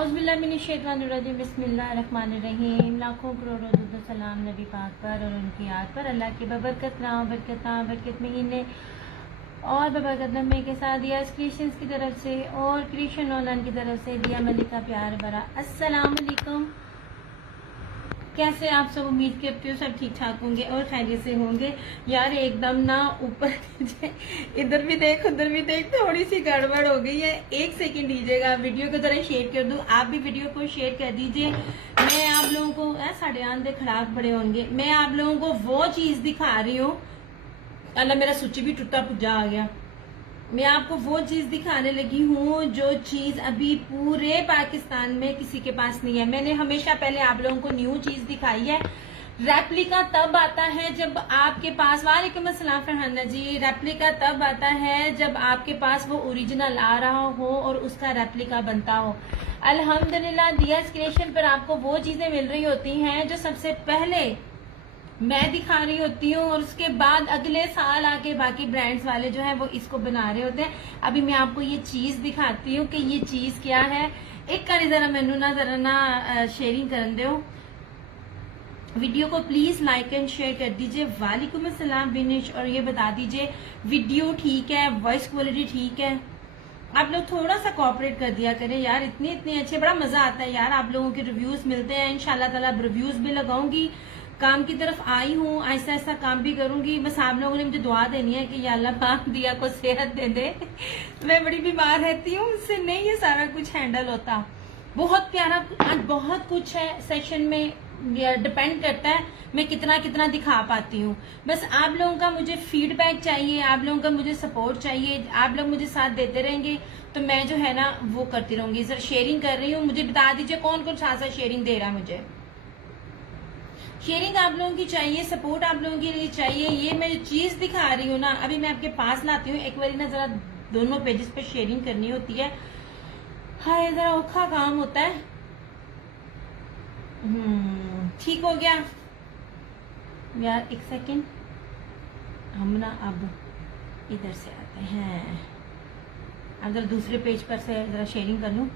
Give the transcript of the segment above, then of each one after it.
औज़ुबिल्लाहिमिनश्शैतानिर्रजीम बिस्मिल्लाहिर्रहमानिर्रहीम। लाखों करोड़ों दुरूद सलाम नबी पाक पर और उनकी याद पर। अल्लाह के बबरकत नाम बरकत महीने और बबरकत नम्मे के साथ दिया क्रिश्चियंस की तरफ से और क्रिश्चियन ऑनलाइन की तरफ से दिया मलिका प्यार भरा अस्सलाम वालेकुम। कैसे आप सब? उम्मीद करती हूँ सब ठीक ठाक होंगे और खैरियत से होंगे। यार एकदम ना ऊपर इधर भी देख उधर भी देख, थोड़ी सी गड़बड़ हो गई है। एक सेकंड दीजिएगा, वीडियो को जरा शेयर कर दूं। आप भी वीडियो को शेयर कर दीजिए। मैं आप लोगों को साढ़े आंधे खड़ाक बड़े होंगे। मैं आप लोगों को वो चीज दिखा रही हूँ। अल्लाह, मेरा सूची भी टूटा पुजा आ गया। मैं आपको वो चीज दिखाने लगी हूँ जो चीज अभी पूरे पाकिस्तान में किसी के पास नहीं है। मैंने हमेशा पहले आप लोगों को न्यू चीज दिखाई है। रेप्लिका तब आता है जब आपके पास, वालेकुम अस्सलाम फरहाना जी, रेप्लिका तब आता है जब आपके पास वो ओरिजिनल आ रहा हो और उसका रेप्लिका बनता हो। अल्हम्दुलिल्लाह दियाज क्रिएशन पर आपको वो चीजें मिल रही होती हैं जो सबसे पहले मैं दिखा रही होती हूँ और उसके बाद अगले साल आके बाकी ब्रांड्स वाले जो है वो इसको बना रहे होते हैं। अभी मैं आपको ये चीज दिखाती हूँ कि ये चीज क्या है। एक कारी जरा मैनू ना जरा ना शेयरिंग कर दो। वीडियो को प्लीज लाइक एंड शेयर कर दीजिए। वालेकुम अस्सलाम बिनिश, और ये बता दीजिए वीडियो ठीक है, वॉइस क्वालिटी ठीक है। आप लोग थोड़ा सा कोऑपरेट कर दिया करें यार, इतने अच्छे, बड़ा मजा आता है यार। आप लोगों के रिव्यूज मिलते हैं, इंशाल्लाह ताला रिव्यूज भी लगाऊंगी। काम की तरफ आई हूँ, ऐसा ऐसा काम भी करूंगी। बस आप लोगों ने मुझे दुआ देनी है कि या अल्लाह पाक दिया को सेहत दे दे। मैं बड़ी बीमार रहती हूँ, उससे नहीं ये सारा कुछ हैंडल होता। बहुत प्यारा, आज बहुत कुछ है सेशन में, डिपेंड करता है मैं कितना कितना दिखा पाती हूँ। बस आप लोगों का मुझे फीडबैक चाहिए, आप लोगों का मुझे सपोर्ट चाहिए। आप लोग मुझे साथ देते रहेंगे तो मैं जो है ना वो करती रहूंगी। सर शेयरिंग कर रही हूँ, मुझे बता दीजिए कौन कौन साथ साथ शेयरिंग दे रहा है। मुझे शेयरिंग आप लोगों की चाहिए, सपोर्ट आप लोगों के लिए चाहिए। ये मैं जो चीज दिखा रही हूँ ना, अभी मैं आपके पास लाती हूँ। एक बार ना जरा दोनों पेजेस पे शेयरिंग करनी होती है। हाय जरा औखा काम होता है। ठीक हो गया यार, एक सेकेंड। हम ना अब इधर से आते हैं। अब जरा दूसरे पेज पर से जरा शेयरिंग कर लूं,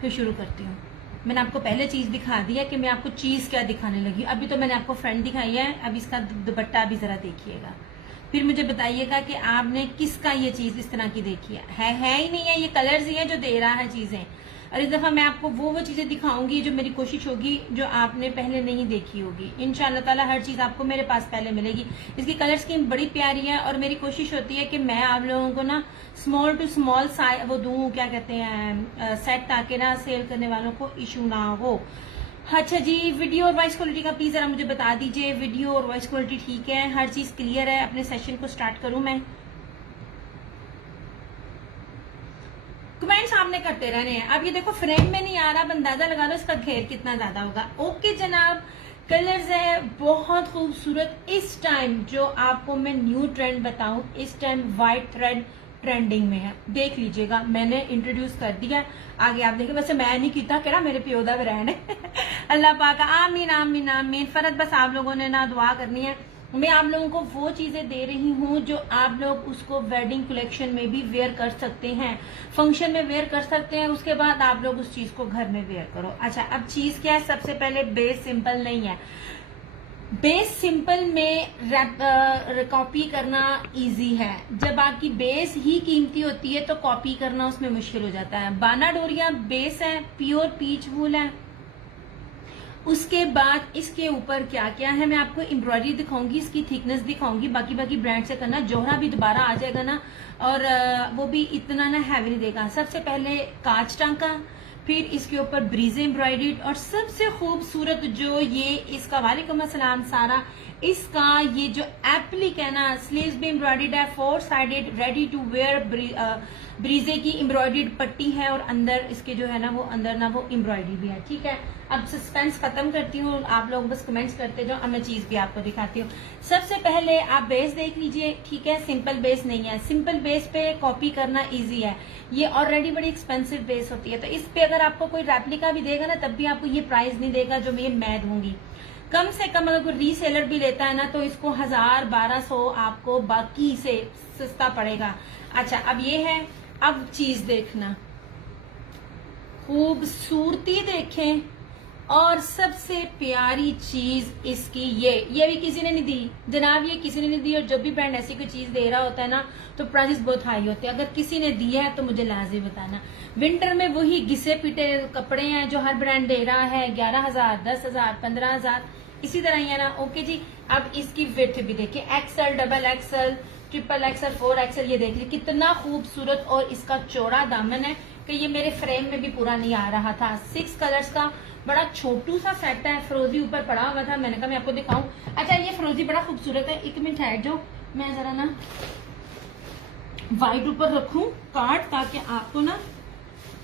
फिर शुरू करती हूँ। मैंने आपको पहले चीज दिखा दी है कि मैं आपको चीज क्या दिखाने लगी। अभी तो मैंने आपको फ्रंट दिखाई है, अब इसका दुपट्टा भी जरा देखिएगा, फिर मुझे बताइएगा कि आपने किसका ये चीज इस तरह की देखी है ही नहीं है। ये कलर्स ही है जो दे रहा है चीजें। और इस दफा मैं आपको वो चीजें दिखाऊंगी जो मेरी कोशिश होगी जो आपने पहले नहीं देखी होगी। इंशाल्लाह ताला हर चीज आपको मेरे पास पहले मिलेगी। इसकी कलर स्कीम बड़ी प्यारी है और मेरी कोशिश होती है कि मैं आप लोगों को ना स्मॉल टू स्मॉल वो दूं, क्या कहते हैं, सेट, ताकि ना सेल करने वालों को इशू ना हो। अच्छा जी, वीडियो और वॉइस क्वालिटी का प्लीज जरा मुझे बता दीजिए। वीडियो और वॉइस क्वालिटी ठीक है, हर चीज क्लियर है। अपने सेशन को स्टार्ट करूं मैं। कमेंट्स आपने करते रहने हैं। अब ये देखो फ्रेम में नहीं आ रहा, अब अंदाजा लगा लो इसका घेर कितना ज्यादा होगा। ओके जनाब, कलर्स है बहुत खूबसूरत। इस टाइम जो आपको मैं न्यू ट्रेंड बताऊं, इस टाइम व्हाइट थ्रेड ट्रेंडिंग में है। देख लीजिएगा, मैंने इंट्रोड्यूस कर दिया, आगे आप देखिए। वैसे मैं नहीं कीता, कह मेरे प्यो दा ब्रांड है। अल्लाह पाक आमीन आमीन आमीन। फर्क बस आप लोगों ने ना दुआ करनी है। मैं आप लोगों को वो चीजें दे रही हूँ जो आप लोग उसको वेडिंग कलेक्शन में भी वेयर कर सकते हैं, फंक्शन में वेयर कर सकते हैं। उसके बाद आप लोग उस चीज को घर में वेयर करो। अच्छा, अब चीज क्या है? सबसे पहले बेस सिंपल नहीं है। बेस सिंपल में कॉपी करना इजी है। जब आपकी बेस ही कीमती होती है तो कॉपी करना उसमें मुश्किल हो जाता है। बाना डोरिया बेस है, प्योर पीच वूल है। उसके बाद इसके ऊपर क्या क्या है मैं आपको एम्ब्रॉयडरी दिखाऊंगी, इसकी थिकनेस दिखाऊंगी। बाकी ब्रांड से करना, जोहरा भी दोबारा आ जाएगा ना, और वो भी इतना ना हैवी नहीं देगा। सबसे पहले कांच टांका, फिर इसके ऊपर ब्रीजे एम्ब्रॉयडर्ड, और सबसे खूबसूरत जो ये इसका, वालेकुम अस्सलाम सारा, इसका ये जो एप्लिक है ना, स्लीव्स भी एम्ब्रॉयडर्ड है, 4 साइडेड रेडी टू वेयर ब्रीजे की एम्ब्रॉयडर्ड पट्टी है, और अंदर इसके जो है ना वो अंदर ना वो एम्ब्रॉयडरी भी है। ठीक है, अब सस्पेंस खत्म करती हूँ, आप लोग बस कमेंट्स करते जाओ, अब मैं चीज भी आपको दिखाती हूँ। सबसे पहले आप बेस देख लीजिए। ठीक है, सिंपल बेस नहीं है। सिंपल बेस पे कॉपी करना इजी है, ये ऑलरेडी बड़ी एक्सपेंसिव बेस होती है। तो इस पे अगर आपको कोई रेप्लिका भी देगा ना तब भी आपको ये प्राइस नहीं देगा जो मैं दूंगी। कम से कम अगर कोई रीसेलर भी लेता है ना तो इसको 1000-1200 आपको बाकी से सस्ता पड़ेगा। अच्छा, अब ये है, अब चीज देखना, खूबसूरती देखें, और सबसे प्यारी चीज इसकी ये भी किसी ने नहीं दी जनाब, ये किसी ने नहीं दी। और जब भी ब्रांड ऐसी कोई चीज दे रहा होता है ना तो प्राइस बहुत हाई होते हैं। अगर किसी ने दिया है तो मुझे लाजिम बताना। विंटर में वही घिसे पिटे कपड़े हैं जो हर ब्रांड दे रहा है, 11,000, 10,000, 15,000, इसी तरह ही है ना। ओके जी, अब इसकी विड्थ भी देखिए, XL, double XL, triple XL, 4XL, ये देखिए कितना खूबसूरत। और इसका चौड़ा दामन है कि ये मेरे फ्रेम में भी पूरा नहीं आ रहा था। 6 कलर्स का बड़ा छोटू सा सेट है। फिरोजी ऊपर पड़ा हुआ था, मैंने कहा मैं आपको दिखाऊं। अच्छा, ये फिरोजी बड़ा खूबसूरत है। 1 मिनट है जो मैं जरा ना व्हाइट ऊपर रखूं कार्ड, ताकि आपको ना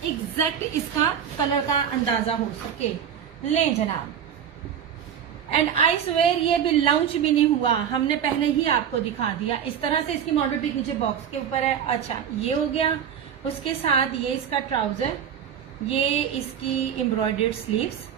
एग्जैक्ट इसका कलर का अंदाजा हो सके। ले जनाब, एंड आई स्वेयर ये भी लॉन्च भी नहीं हुआ, हमने पहले ही आपको दिखा दिया। इस तरह से इसकी मॉडल पिक नीचे बॉक्स के ऊपर है। अच्छा, ये हो गया। उसके साथ ये इसका ट्राउजर, ये इसकी एम्ब्रॉयडर्ड स्लीव्स।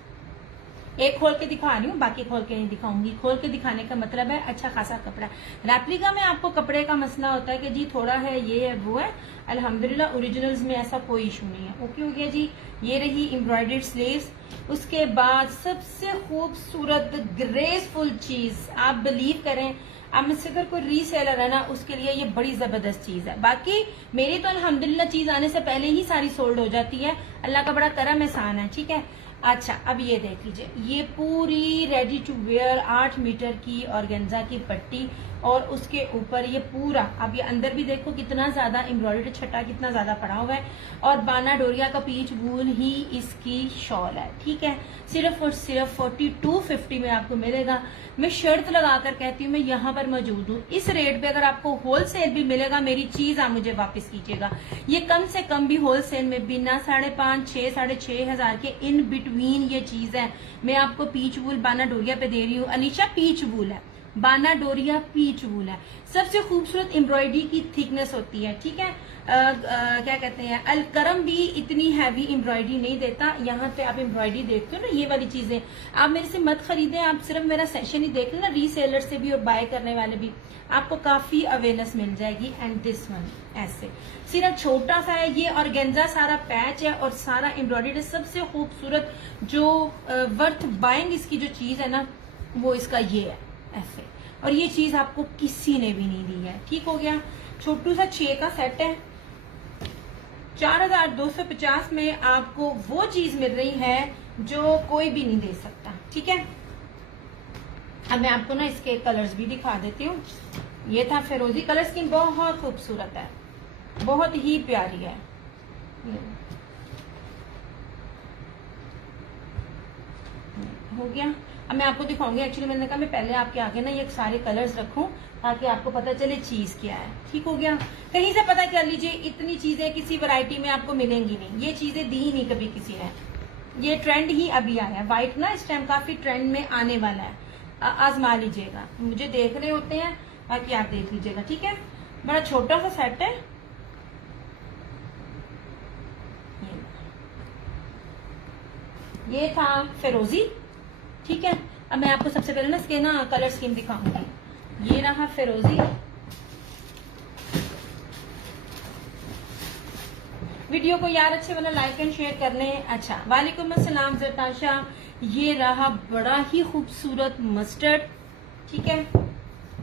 एक खोल के दिखा रही हूँ, बाकी खोल के नहीं दिखाऊंगी। खोल के दिखाने का मतलब है अच्छा खासा कपड़ा। रेप्लिका में आपको कपड़े का मसला होता है कि जी थोड़ा है, ये है, वो है। अल्हम्दुलिल्लाह ओरिजिनल्स में ऐसा कोई इशू नहीं है। ओके हो गया जी। ये रही एम्ब्रॉयडर्ड स्लीव्स। उसके बाद सबसे खूबसूरत ग्रेसफुल चीज, आप बिलीव करें, अब मुझसे अगर कोई रीसेलर है ना उसके लिए ये बड़ी जबरदस्त चीज है। बाकी मेरी तो अल्हम्दुलिल्लाह चीज आने से पहले ही सारी सोल्ड हो जाती है, अल्लाह का बड़ा करम एहसान है। ठीक है। अच्छा, अब ये देख लीजिए, ये पूरी रेडी टू वेयर 8 मीटर की ऑर्गेन्जा की पट्टी, और उसके ऊपर ये पूरा, अब ये अंदर भी देखो कितना ज्यादा एम्ब्रॉयडरी छट्टा कितना ज्यादा पड़ा हुआ है, और बाना डोरिया का पीच वूल ही इसकी शॉल है। ठीक है। सिर्फ और सिर्फ 4250 में आपको मिलेगा। मैं शर्त लगाकर कहती हूँ, मैं यहाँ पर मौजूद हूँ। इस रेट पे अगर आपको होलसेल भी मिलेगा, मेरी चीज आप मुझे वापस कीजिएगा। ये कम से कम भी होलसेल में बिना 5,500, 6, 6,500 के इन बिटवीन ये चीज है। मैं आपको पीच वूल बाना डोरिया पे दे रही हूँ। अलीशा पीच वूल है, बाना डोरिया पीच वूल है। सबसे खूबसूरत एम्ब्रॉयडरी की थिकनेस होती है। ठीक है। क्या कहते हैं, अलकरम भी इतनी हैवी एम्ब्रॉयडरी नहीं देता। यहाँ पे आप एम्ब्रॉयडरी देखते हो ना, ये वाली चीजें आप मेरे से मत खरीदें, आप सिर्फ मेरा सेशन ही देख लेना, रीसेलर से भी और बाय करने वाले भी, आपको काफी अवेयरनेस मिल जाएगी। एंड दिस वन ऐसे सिर्फ छोटा सा है, ये ऑर्गेन्जा सारा पैच है और सारा एम्ब्रॉयडरी। सबसे खूबसूरत जो वर्थ बाइंग इसकी जो चीज है ना, वो इसका ये है ऐसे, और ये चीज आपको किसी ने भी नहीं दी है। ठीक हो गया। छोटू सा 6 का सेट है, 4,250 में आपको वो चीज मिल रही है जो कोई भी नहीं दे सकता। ठीक है। अब मैं आपको ना इसके कलर्स भी दिखा देती हूँ। ये था फिरोजी कलर, स्कीम बहुत खूबसूरत है, बहुत ही प्यारी है। हो गया। अब मैं आपको दिखाऊंगी। एक्चुअली मैंने कहा मैं पहले आपके आगे ना ये सारे कलर्स रखूं ताकि आपको पता चले चीज क्या है। ठीक हो गया। कहीं से पता कर लीजिए, इतनी चीजें किसी वैरायटी में आपको मिलेंगी नहीं, ये चीजें दी नहीं कभी किसी ने। ये ट्रेंड ही अभी आया है, व्हाइट ना इस टाइम काफी ट्रेंड में आने वाला है। आजमा लीजिएगा, मुझे देख रहे होते हैं बाकी आप देख लीजिएगा। ठीक है। बड़ा छोटा सा सेट है। ये था फिरोजी। ठीक है। अब मैं आपको सबसे पहले ना इसके ना कलर स्कीम दिखाऊंगी। ये रहा फिरोजी। वीडियो को यार अच्छे वाला लाइक एंड शेयर कर लें। अच्छा, वालेकुम अस्सलाम जरताशा। ये रहा बड़ा ही खूबसूरत मस्टर्ड। ठीक है।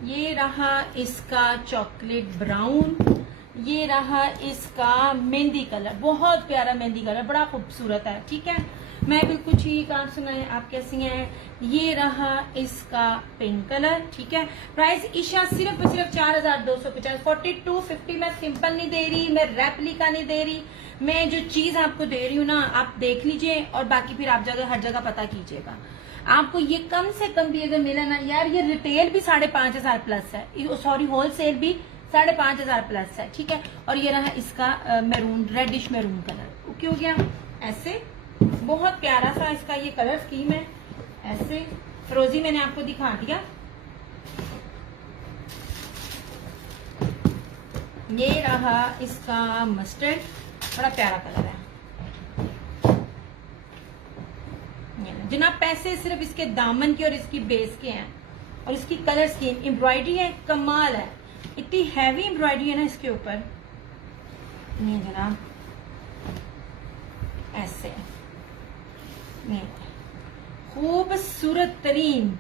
ये रहा इसका चॉकलेट ब्राउन। ये रहा इसका मेहंदी कलर, बहुत प्यारा मेहंदी कलर, बड़ा खूबसूरत है। ठीक है। मैं बिल्कुल ठीक, आप सुनाए आप कैसी हैं। ये रहा इसका पिंक कलर। ठीक है। प्राइस ईशा सिर्फ और सिर्फ 4,250, 4250 मैं सिंपल नहीं दे रही, मैं रेप्लिका नहीं दे रही, मैं जो चीज आपको दे रही हूँ ना आप देख लीजिए, और बाकी फिर आप जगह हर जगह पता कीजिएगा। आपको ये कम से कम भी अगर मिला ना यार, ये रिटेल भी 5,500 प्लस है, सॉरी होलसेल भी 5,500 प्लस है। ठीक है। और ये रहा इसका maroon, reddish maroon colour. Okay हो गया। ऐसे बहुत प्यारा सा इसका ये कलर स्कीम है। ऐसे फिरोजी मैंने आपको दिखा दिया। ये रहा इसका मस्टर्ड, बड़ा प्यारा कलर है। जनाब पैसे सिर्फ इसके दामन के और इसकी बेस के हैं, और इसकी कलर स्कीम एम्ब्रॉयडरी है, कमाल है, इतनी हैवी एम्ब्रॉयडरी है ना इसके ऊपर। ये जनाब ऐसे खूबसूरत तरीन।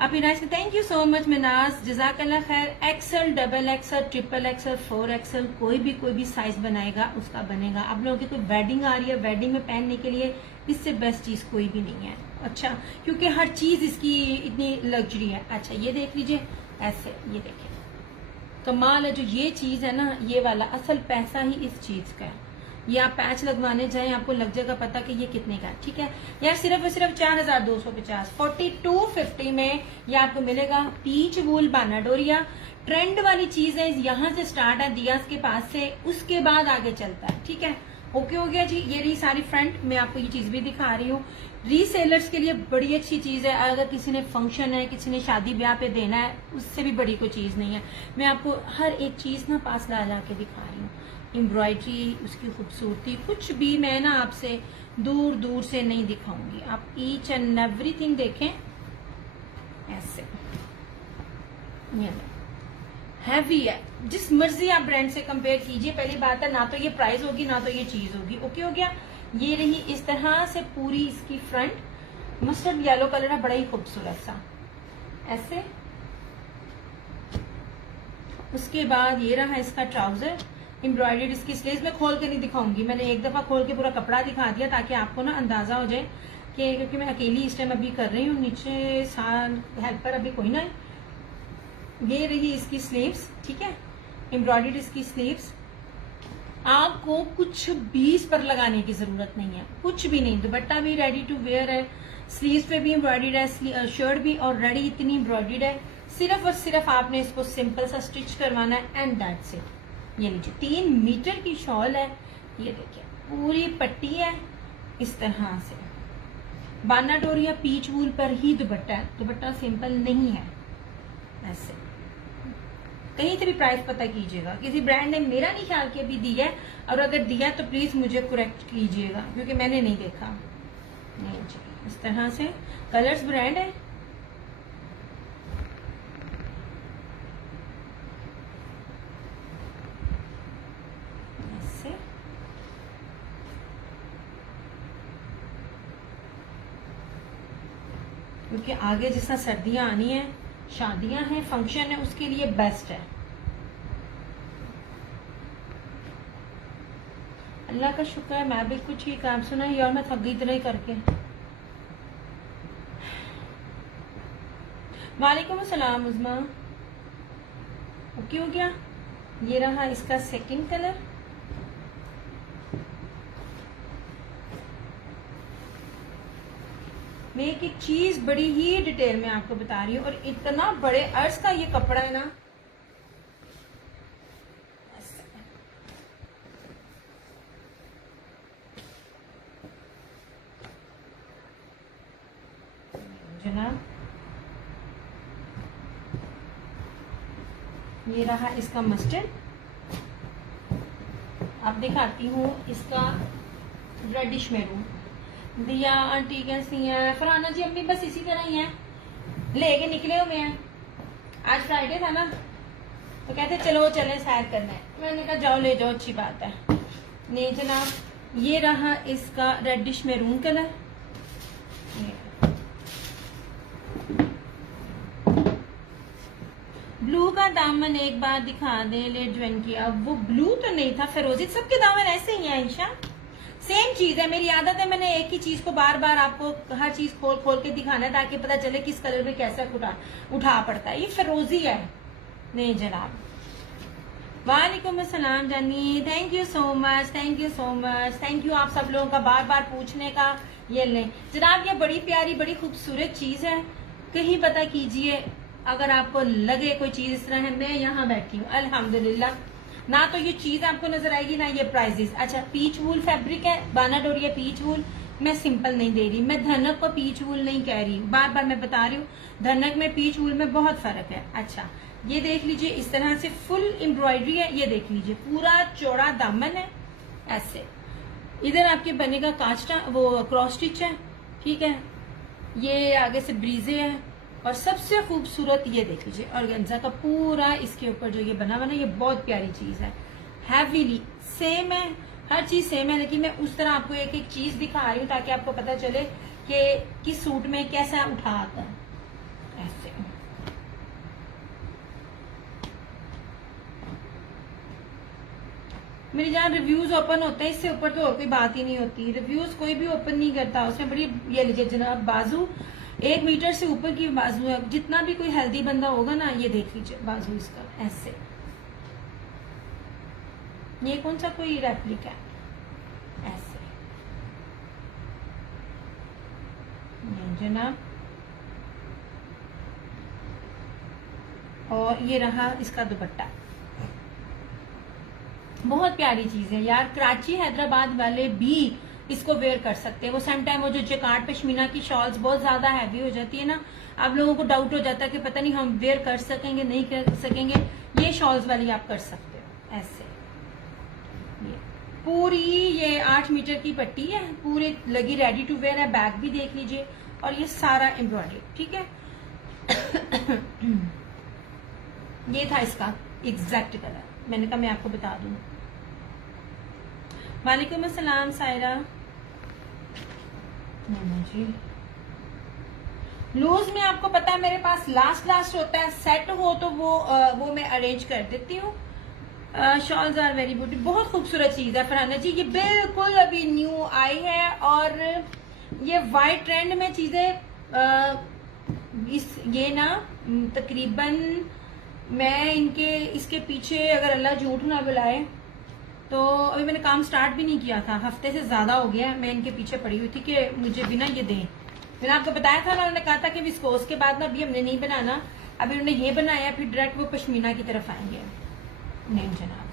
आप इनाज में thank you so much Minaz, जजाकल्ला खैर। XL, double XL, triple XL, 4XL, कोई भी साइज बनाएगा उसका बनेगा। आप लोगों की कोई वेडिंग आ रही है, वेडिंग में पहनने के लिए इससे बेस्ट चीज कोई भी नहीं है। अच्छा, क्योंकि हर चीज इसकी इतनी लग्जरी है। अच्छा ये देख लीजिए ऐसे, ये देखिए कमाल है। जो ये चीज है ना, ये वाला असल पैसा ही इस चीज का है। ये आप पैच लगवाने जाएं आपको लग जाएगा पता कि ये कितने का है। ठीक है यार, सिर्फ और सिर्फ 4250 4250 में ये आपको मिलेगा। पीच वूल बानाडोरिया ट्रेंड वाली चीज है, यहाँ से स्टार्ट है दियास के पास से, उसके बाद आगे चलता है। ठीक है, ओके हो गया जी। ये रही सारी फ्रंट, मैं आपको ये चीज भी दिखा रही हूँ। रीसेलर्स के लिए बड़ी अच्छी चीज है। अगर किसी ने फंक्शन है, किसी ने शादी ब्याह पे देना है, उससे भी बड़ी कोई चीज नहीं है। मैं आपको हर एक चीज ना पास ला के दिखा रही हूँ। एम्ब्रॉयडरी, उसकी खूबसूरती, कुछ भी मैं ना आपसे दूर दूर से नहीं दिखाऊंगी। आप ईच एंड एवरीथिंग देखें ऐसे। हैवी है, जिस मर्जी आप ब्रांड से कंपेयर कीजिए। पहली बात है ना तो ये प्राइस होगी ना तो ये चीज होगी। ओके हो गया। ये रही इस तरह से पूरी इसकी फ्रंट। मस्टर्ड येलो कलर है, बड़ा ही खूबसूरत सा ऐसे। उसके बाद ये रहा इसका ट्राउजर एम्ब्रॉयडर्ड। इसकी स्लीव्स में खोल के नहीं दिखाऊंगी, मैंने एक दफा खोल के पूरा कपड़ा दिखा दिया ताकि आपको ना अंदाजा हो जाए कि, क्योंकि मैं अकेली इस टाइम अभी कर रही हूँ, नीचे साल हेल्पर अभी कोई ना है। ये रही इसकी स्लीव्स। ठीक है, एम्ब्रॉयडर्ड इसकी स्लीव्स। आपको कुछ भी इस पर लगाने की जरूरत नहीं है, कुछ भी नहीं। दुपट्टा भी रेडी टू वेयर है, स्लीव्स पे भी एम्ब्रॉयडर्ड है, शर्ट भी ऑलरेडी इतनी एम्ब्रॉयडर्ड है। सिर्फ और सिर्फ आपने इसको सिंपल सा स्टिच करवाना है एंड दैट्स इट। ये लीजिए 3 मीटर की शॉल है। ये देखिए पूरी पट्टी है इस तरह से। बानाडोरिया पीच वूल पर ही दुपट्टा है, दुपट्टा सिंपल नहीं है ऐसे। कहीं से भी प्राइस पता कीजिएगा, किसी ब्रांड ने मेरा नहीं ख्याल कि अभी दिया है, और अगर दिया तो प्लीज मुझे करेक्ट कीजिएगा क्योंकि मैंने नहीं देखा। नहीं जी, इस तरह से कलर्स ब्रांड है। ऐसे क्योंकि आगे जिस तरह सर्दियां आनी है, शादियां हैं, फंक्शन है, उसके लिए बेस्ट है। अल्लाह का शुक्र है मैं भी कुछ ही काम सुना है और मैं थक गई तरह करके। वालेकुम अस्सलाम उज़मा, ओके हो गया। ये रहा इसका सेकंड कलर। मैं एक चीज बड़ी ही डिटेल में आपको बता रही हूँ, और इतना बड़े अर्ज का ये कपड़ा है ना। जनाब ये रहा इसका मस्टर्ड। अब दिखाती हूँ इसका रेडिश मैरून। दिया आंटी कैसी है? फरहाना जी अम्मी बस इसी तरह ही है, लेके निकले हुए हैं। आज फ्राइडे था ना तो कहते चलो चले सैर करना है, मैंने कहा जाओ ले जाओ, अच्छी बात है। नहीं जनाब, ये रहा इसका रेडिश मैरून कलर। ब्लू का दामन एक बार दिखा दे, लेट ज्वाइन किया। वो ब्लू तो नहीं था फिरोजी, सबके दामन ऐसे ही है ईशा, सेम चीज है। मेरी आदत है मैंने एक ही चीज को बार बार आपको हर चीज खोल खोल के दिखाना है ताकि पता चले किस कलर में कैसा उठा पड़ता है। ये फिरोजी है। नहीं जनाब, वालेकुम अस्सलाम जानी, thank you so much, thank you so much, thank you आप सब लोगों का बार बार पूछने का। ये लें जनाब, ये बड़ी प्यारी बड़ी खूबसूरत चीज है, कहीं पता कीजिए। अगर आपको लगे कोई चीज इस तरह है, मैं यहाँ बैठी हूँ अल्हम्दुलिल्लाह। ना तो ये चीज आपको नजर आएगी ना ये प्राइजेस। अच्छा, पीच वूल फैब्रिक है, बानाडोरिया पीच वूल। मैं सिंपल नहीं दे रही, मैं धनक को पीच वूल नहीं कह रही, बार बार मैं बता रही हूँ धनक में पीच वूल में बहुत फर्क है। अच्छा, ये देख लीजिए इस तरह से फुल एम्ब्रॉयडरी है। ये देख लीजिए पूरा चौड़ा दामन है ऐसे। इधर आपके बनेगा कांचटा वो क्रॉस स्टिच है। ठीक है, ये आगे से ब्रीजे है, और सबसे खूबसूरत ये देख लीजिए ऑर्गेन्जा का पूरा इसके ऊपर जो ये बना हुआ ना, ये बहुत प्यारी चीज है। हैवीली सेम है, हर चीज सेम है, लेकिन मैं उस तरह आपको एक एक चीज दिखा रही हूँ ताकि आपको पता चले कि किस सूट में कैसा उठा आता है। ऐसे मेरी जहाँ रिव्यूज ओपन होते हैं, इससे ऊपर तो और कोई बात ही नहीं होती। रिव्यूज कोई भी ओपन नहीं करता, उसमें बड़ी, ये लीजिए जनाब बाजू 1 मीटर से ऊपर की बाजू है। जितना भी कोई हेल्दी बंदा होगा ना, ये देख लीजिए बाजू इसका ऐसे। ये कौन सा कोई रेप्लिका है, ऐसे ये जनाब। और ये रहा इसका दुपट्टा, बहुत प्यारी चीज है यार। कराची हैदराबाद वाले भी इसको वेयर कर सकते हैं। वो सेम टाइम वो जो जकार्ड पश्मीना की शॉल्स बहुत ज्यादा हैवी हो जाती है ना, आप लोगों को डाउट हो जाता है कि पता नहीं हम वेयर कर सकेंगे नहीं कर सकेंगे, ये शॉल्स वाली आप कर सकते हो ऐसे। ये पूरी ये 8 मीटर की पट्टी है, पूरी लगी, रेडी टू वेयर है। बैक भी देख लीजिए, और ये सारा एम्ब्रॉयडरी, ठीक है। ये था इसका एग्जैक्ट कलर, मैंने कहा मैं आपको बता दूं। वालेकुम अस्सलाम सायरा जी। लूज में आपको पता है मेरे पास लास्ट होता है, सेट हो तो वो मैं अरेंज कर देती हूँ। शॉल्स आर वेरी ब्यूटी, बहुत खूबसूरत चीज है फरहाना जी। ये बिल्कुल अभी न्यू आई है, और ये वाइट ट्रेंड में चीजें ये ना तकरीबन मैं इसके पीछे, अगर अल्लाह झूठ ना बुलाए, तो अभी मैंने काम स्टार्ट भी नहीं किया था, हफ्ते से ज्यादा हो गया मैं इनके पीछे पड़ी हुई थी कि मुझे भी ना ये दें। मैंने आपको बताया था ना, उन्होंने कहा था कि विस्कोस के बाद ना अभी हमने नहीं बनाना, अभी उन्होंने ये बनाया, फिर डायरेक्ट वो पश्मीना की तरफ आएंगे। नहीं जनाब,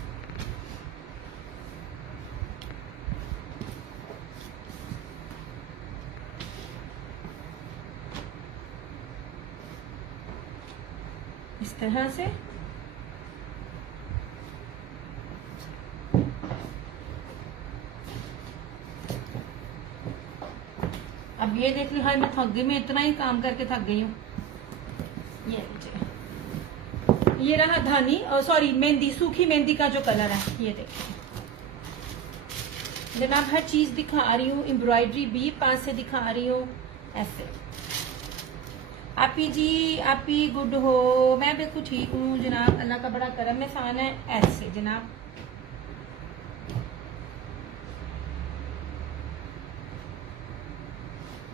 इस तरह से अब ये देख ली, हाँ मैं थक गई, मैं इतना ही काम करके थक गई हूँ। ये रहा धानी, सॉरी मेहंदी, सूखी मेहंदी का जो कलर है, ये देखिए जनाब। हर चीज दिखा रही हूँ, एम्ब्रॉयडरी भी पास से दिखा रही हूँ ऐसे। आपी जी, आपी गुड हो? मैं बिल्कुल ठीक हूँ जनाब, अल्लाह का बड़ा करम एहसान है। ऐसे जनाब,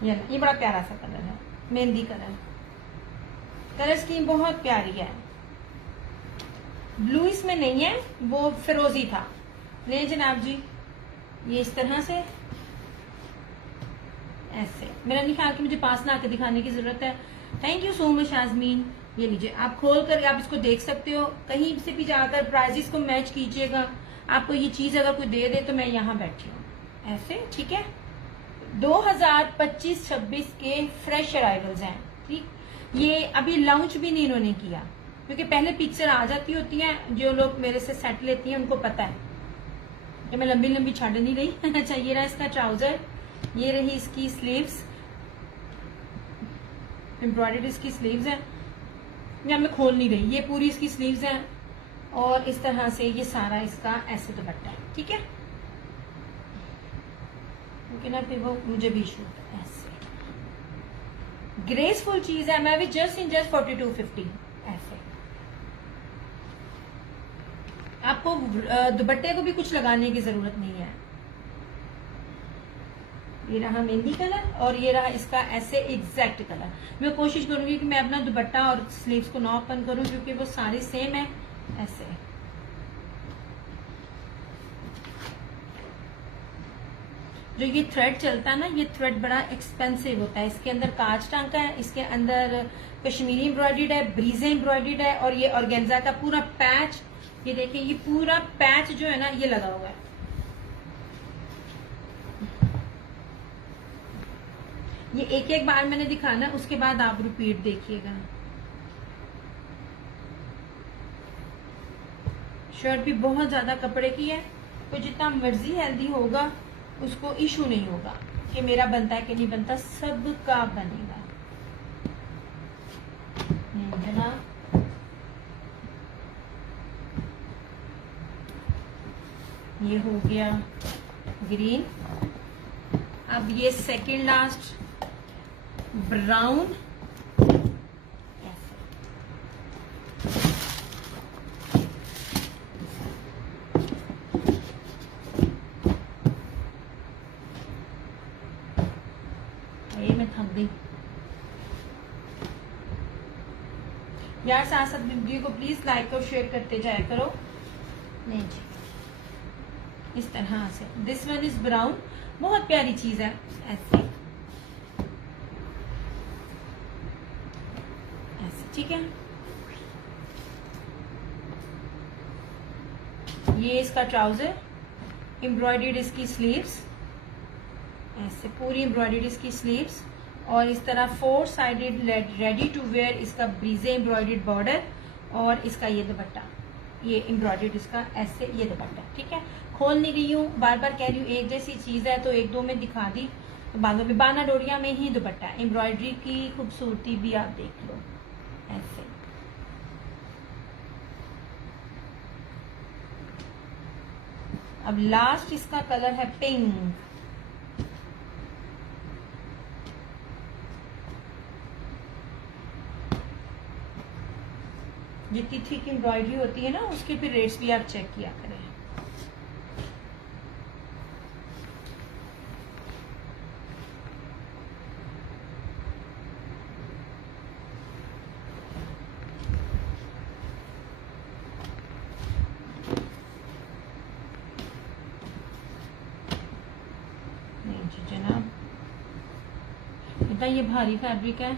ये बड़ा प्यारा सा कलर है, मेहंदी कलर स्कीम बहुत प्यारी है। ब्लू इसमें नहीं है, वो फिरोजी था। नहीं जनाब जी, ये इस तरह से ऐसे। मेरा नहीं ख्याल कि मुझे पास ना आके दिखाने की जरूरत है। Thank you so much Azmeen. ये लीजिए, आप खोल कर आप इसको देख सकते हो, कहीं से भी जाकर प्राइजेस को मैच कीजिएगा। आपको ये चीज अगर कोई दे दे तो मैं यहाँ बैठी हूँ ऐसे, ठीक है। 2025-26 के फ्रेश अराइवल्स हैं, ठीक। ये अभी लॉन्च भी नहीं इन्होंने किया, क्योंकि पहले पिक्चर आ जाती होती है। जो लोग मेरे से सेट लेती हैं उनको पता है कि मैं लंबी लंबी छाड़ नहीं रही। अच्छा, ये रहा इसका ट्राउजर, ये रही इसकी स्लीव्स, एम्ब्रॉयडर्ड इसकी स्लीव्स है, या मैं खोल नहीं रही, ये पूरी इसकी स्लीव्स है। और इस तरह से ये सारा इसका ऐसे दुपट्टा है, ठीक है। क्योंकि ना फिर वो मुझे भी इशू होता है ऐसे। ग्रेसफुल चीज है, मैं भी जस्ट 4250 ऐसे। आपको दुपट्टे को भी कुछ लगाने की जरूरत नहीं है। ये रहा मेहंदी कलर, और ये रहा इसका ऐसे एग्जैक्ट कलर। मैं कोशिश करूंगी कि मैं अपना दुपट्टा और स्लीव्स को ना ओपन करूं, क्योंकि वो सारे सेम है ऐसे। जो ये थ्रेड चलता है ना, ये थ्रेड बड़ा एक्सपेंसिव होता है। इसके अंदर कांच टांका है, इसके अंदर कश्मीरी एम्ब्रॉयडर्ड है, ब्रीजे एम्ब्रॉयडर्ड है, और ये ऑर्गेन्जा का पूरा पैच, ये देखिए ये पूरा पैच जो है ना, ये लगा हुआ है। ये एक एक बार मैंने दिखाना, उसके बाद आप रिपीट देखिएगा। शर्ट भी बहुत ज्यादा कपड़े की है, तो जितना मर्जी हेल्दी होगा उसको इशू नहीं होगा कि मेरा बनता है कि नहीं बनता, सबका बनेगा। ये हो गया ग्रीन। अब ये सेकंड लास्ट ब्राउन, ये मैं थक गई यार। साथ साथ वीडियो को प्लीज लाइक और शेयर करते जाया करो। नहीं जी, इस तरह से। दिस वन इज ब्राउन, बहुत प्यारी चीज है। ऐसे ऐसे, ठीक है। ये इसका ट्राउजर, एम्ब्रॉयडर्ड इसकी स्लीव्स, ऐसे पूरी एम्ब्रॉयडर्ड इसकी स्लीव्स, और इस तरह 4 साइडेड रेडी टू वेयर इसका ब्रीजे एम्ब्रॉयडर्ड बॉर्डर, और इसका ये दुपट्टा, ये एम्ब्रॉयडर्ड इसका ऐसे ये दुपट्टा, ठीक है। खोल नहीं रही हूँ, बार बार कह रही हूँ, एक जैसी चीज है तो एक दो में दिखा दी, तो बाद में बाना डोरिया में ही दुपट्टा। एम्ब्रॉयडरी की खूबसूरती भी आप देख लो ऐसे। अब लास्ट इसका कलर है पिंक। जितनी थिक एम्ब्रॉयडरी होती है ना, उसके फिर रेट्स भी आप चेक किया करें। नहीं जी जनाब, इतना ये भारी फैब्रिक है,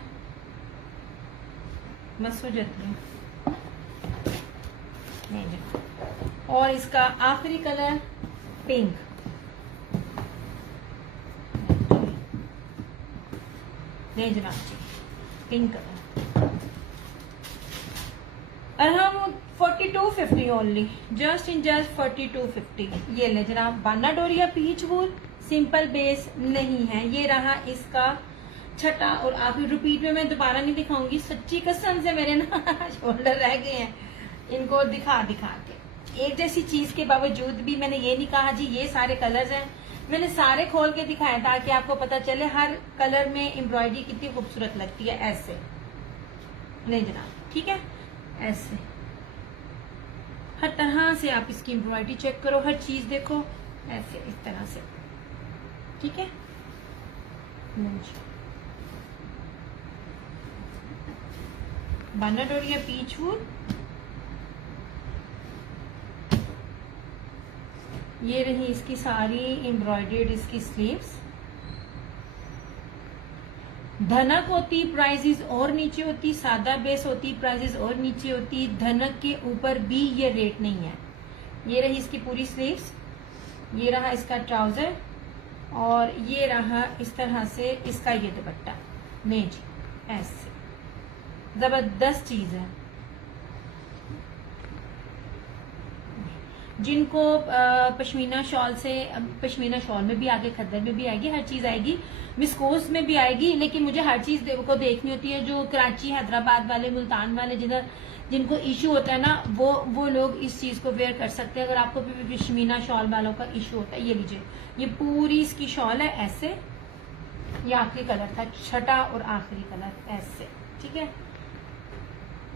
मस्त हो जाती है। और इसका आखिरी कलर पिंक। नहीं जनाब जी, पिंक कलर। और हम 4250 ओनली, जस्ट इन जस्ट 4250। ये ले जनाब, बाना डोरिया पीच वूल, सिंपल बेस नहीं है। ये रहा इसका छठा और आखिरी। रिपीट में मैं दोबारा नहीं दिखाऊंगी, सच्ची कसम से मेरे ना शोल्डर रह गए हैं इनको दिखा दिखा के। एक जैसी चीज के बावजूद भी मैंने ये नहीं कहा जी ये सारे कलर्स हैं, मैंने सारे खोल के दिखाए ताकि आपको पता चले हर कलर में एम्ब्रॉयडरी कितनी खूबसूरत लगती है। ऐसे नहीं जनाब, ठीक है, ऐसे हर तरह से आप इसकी एम्ब्रॉयडरी चेक करो, हर चीज देखो ऐसे इस तरह से, ठीक है। बाना डोरिया पीच वूल, ये रही इसकी सारी एम्ब्रॉयडर्ड इसकी स्लीव्स। धनक होती प्राइजेस और नीचे होती, सादा बेस होती प्राइजेस और नीचे होती, धनक के ऊपर भी ये रेट नहीं है। ये रही इसकी पूरी स्लीव्स, ये रहा इसका ट्राउजर, और ये रहा इस तरह से इसका ये दुपट्टा। नहीं जी, ऐसे जबरदस्त चीज है। जिनको पश्मीना शॉल से, पश्मीना शॉल में भी आगे, खद्दर में भी आएगी, हर चीज आएगी, विस्कोस में भी आएगी, लेकिन मुझे हर चीज को देखनी होती है। जो कराची, हैदराबाद वाले, मुल्तान वाले जिधर जिनको इशू होता है ना, वो लोग इस चीज को वेयर कर सकते हैं। अगर आपको भी पश्मीना शॉल वालों का इशू होता है, ये लीजिए, ये पूरी इसकी शॉल है ऐसे। ये आखिरी कलर था, छठा और आखिरी कलर ऐसे, ठीक है।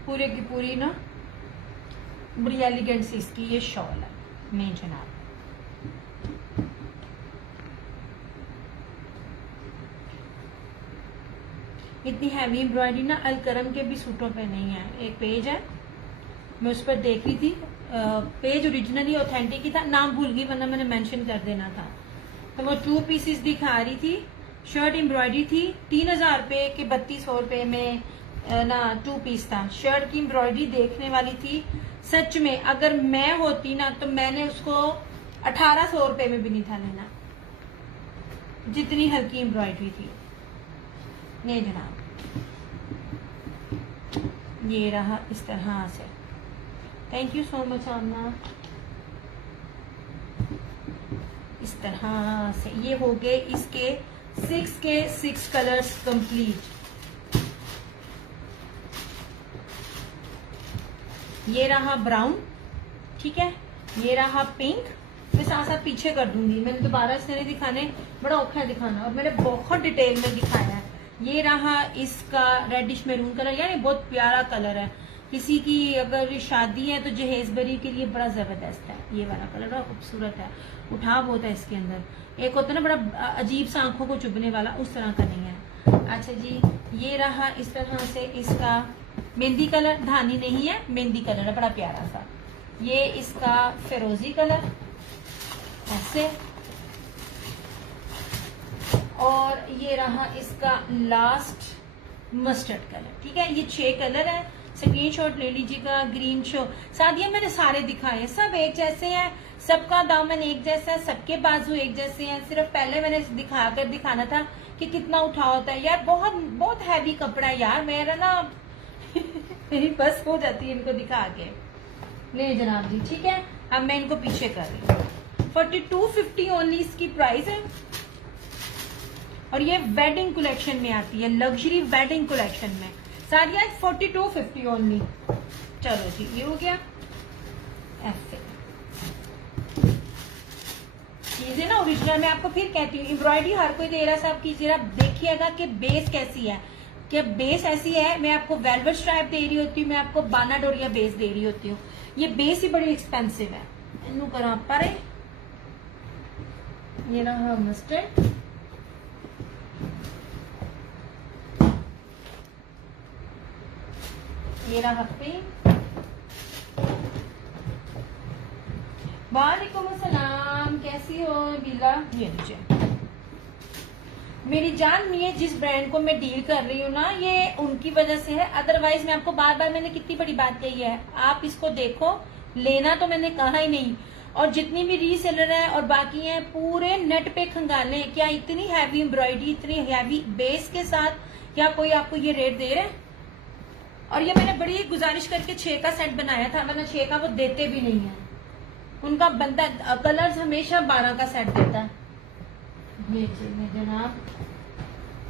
पूरे की पूरी ना बड़ी एलिगेंट सी इसकी ये शॉल है। नहीं जनाब, इतनी हैवी एम्ब्रॉयडरी ना अलकरम के भी सूटों पे नहीं है। एक पेज है, मैं उस पर देख रही थी, पेज ओरिजिनली ऑथेंटिक ही था, नाम भूल गई वरना मैंने मेंशन कर देना था। तो वो 2 पीसेस दिखा रही थी, शर्ट एम्ब्रॉयडरी थी, 3000 रुपए के 3200 रुपए में ना 2 पीस था। शर्ट की एम्ब्रॉयडरी देखने वाली थी, सच में अगर मैं होती ना तो मैंने उसको 1800 रुपए में भी नहीं था लेना, जितनी हल्की एम्ब्रॉयडरी थी। नहीं जनाब, ये रहा इस तरह से। थैंक यू सो मच आमना। इस तरह से ये हो गए इसके 6 कलर्स कंप्लीट। ये रहा ब्राउन, ठीक है, ये रहा पिंक, मैं साथ साथ पीछे कर दूंगी, मैंने दोबारा से नहीं दिखाने, बड़ा औखा है दिखाना, और मैंने बहुत डिटेल में दिखाया है। ये रहा इसका रेडिश मैरून कलर, यानी बहुत प्यारा कलर है। किसी की अगर शादी है तो जहेजबरी के लिए बड़ा जबरदस्त है। ये वाला कलर बड़ा खूबसूरत है, उठा बहुत है इसके अंदर। एक होता है ना बड़ा अजीब सा आंखों को चुभने वाला, उस तरह का नहीं है। अच्छा जी, ये रहा इस तरह से इसका मेहंदी कलर, धानी नहीं है, मेहंदी कलर है, बड़ा प्यारा सा। ये इसका फिरोजी कलर ऐसे, और ये रहा इसका लास्ट मस्टर्ड कलर। ठीक है, ये 6 कलर है, स्क्रीनशॉट ले लीजिएगा। ग्रीन शो सादिया मैंने सारे दिखाए हैं, सब एक जैसे हैं, सबका दामन एक जैसा है, सबके बाजू एक जैसे हैं। सिर्फ पहले मैंने दिखाना था कि कितना उठा होता है। यार बहुत बहुत हैवी कपड़ा है यार, मेरा ना मेरी बस हो जाती है इनको दिखा के। ले जनाब जी, ठीक है, अब मैं इनको पीछे कर रही हूँ। 4250 ओनली इसकी प्राइस है, और ये वेडिंग कलेक्शन में आती है, लग्जरी वेडिंग कलेक्शन में। सादिया 4250 ओनली। चलो जी, ये हो गया। ऐसे चीजें ना ओरिजिनल, मैं आपको फिर कहती हूँ, एम्ब्रॉयडरी हर कोई दे रहा है, सब कीजिएगा, देखिएगा कि बेस कैसी है, कि बेस ऐसी है। मैं आपको वेलवेट स्ट्राइप दे रही होती हूँ, मैं आपको बाना डोरिया बेस दे रही होती हूँ। ये बेस ही बड़ी एक्सपेंसिव है। इनू करा परे, ये रहा मस्टर्ड, ये रहा पिंक। वालेकुम अस्सलाम, कैसी हो बिला? ये लीजिए मेरी जान, ये जिस ब्रांड को मैं डील कर रही हूँ ना, ये उनकी वजह से है। अदरवाइज मैं आपको बार बार मैंने कितनी बड़ी बात कही है, आप इसको देखो, लेना तो मैंने कहा ही नहीं। और जितनी भी रीसेलर है और बाकी हैं, पूरे नेट पे खंगाले क्या इतनी हैवी एम्ब्रॉयडरी, इतनी हैवी बेस के साथ क्या कोई आपको ये रेट दे रहा है? और ये मैंने बड़ी गुजारिश करके 6 का सेट बनाया था, वरना 6 का वो देते भी नहीं है। उनका बंदा कलर्स हमेशा 12 का सेट देता है। ये चीजें जनाब,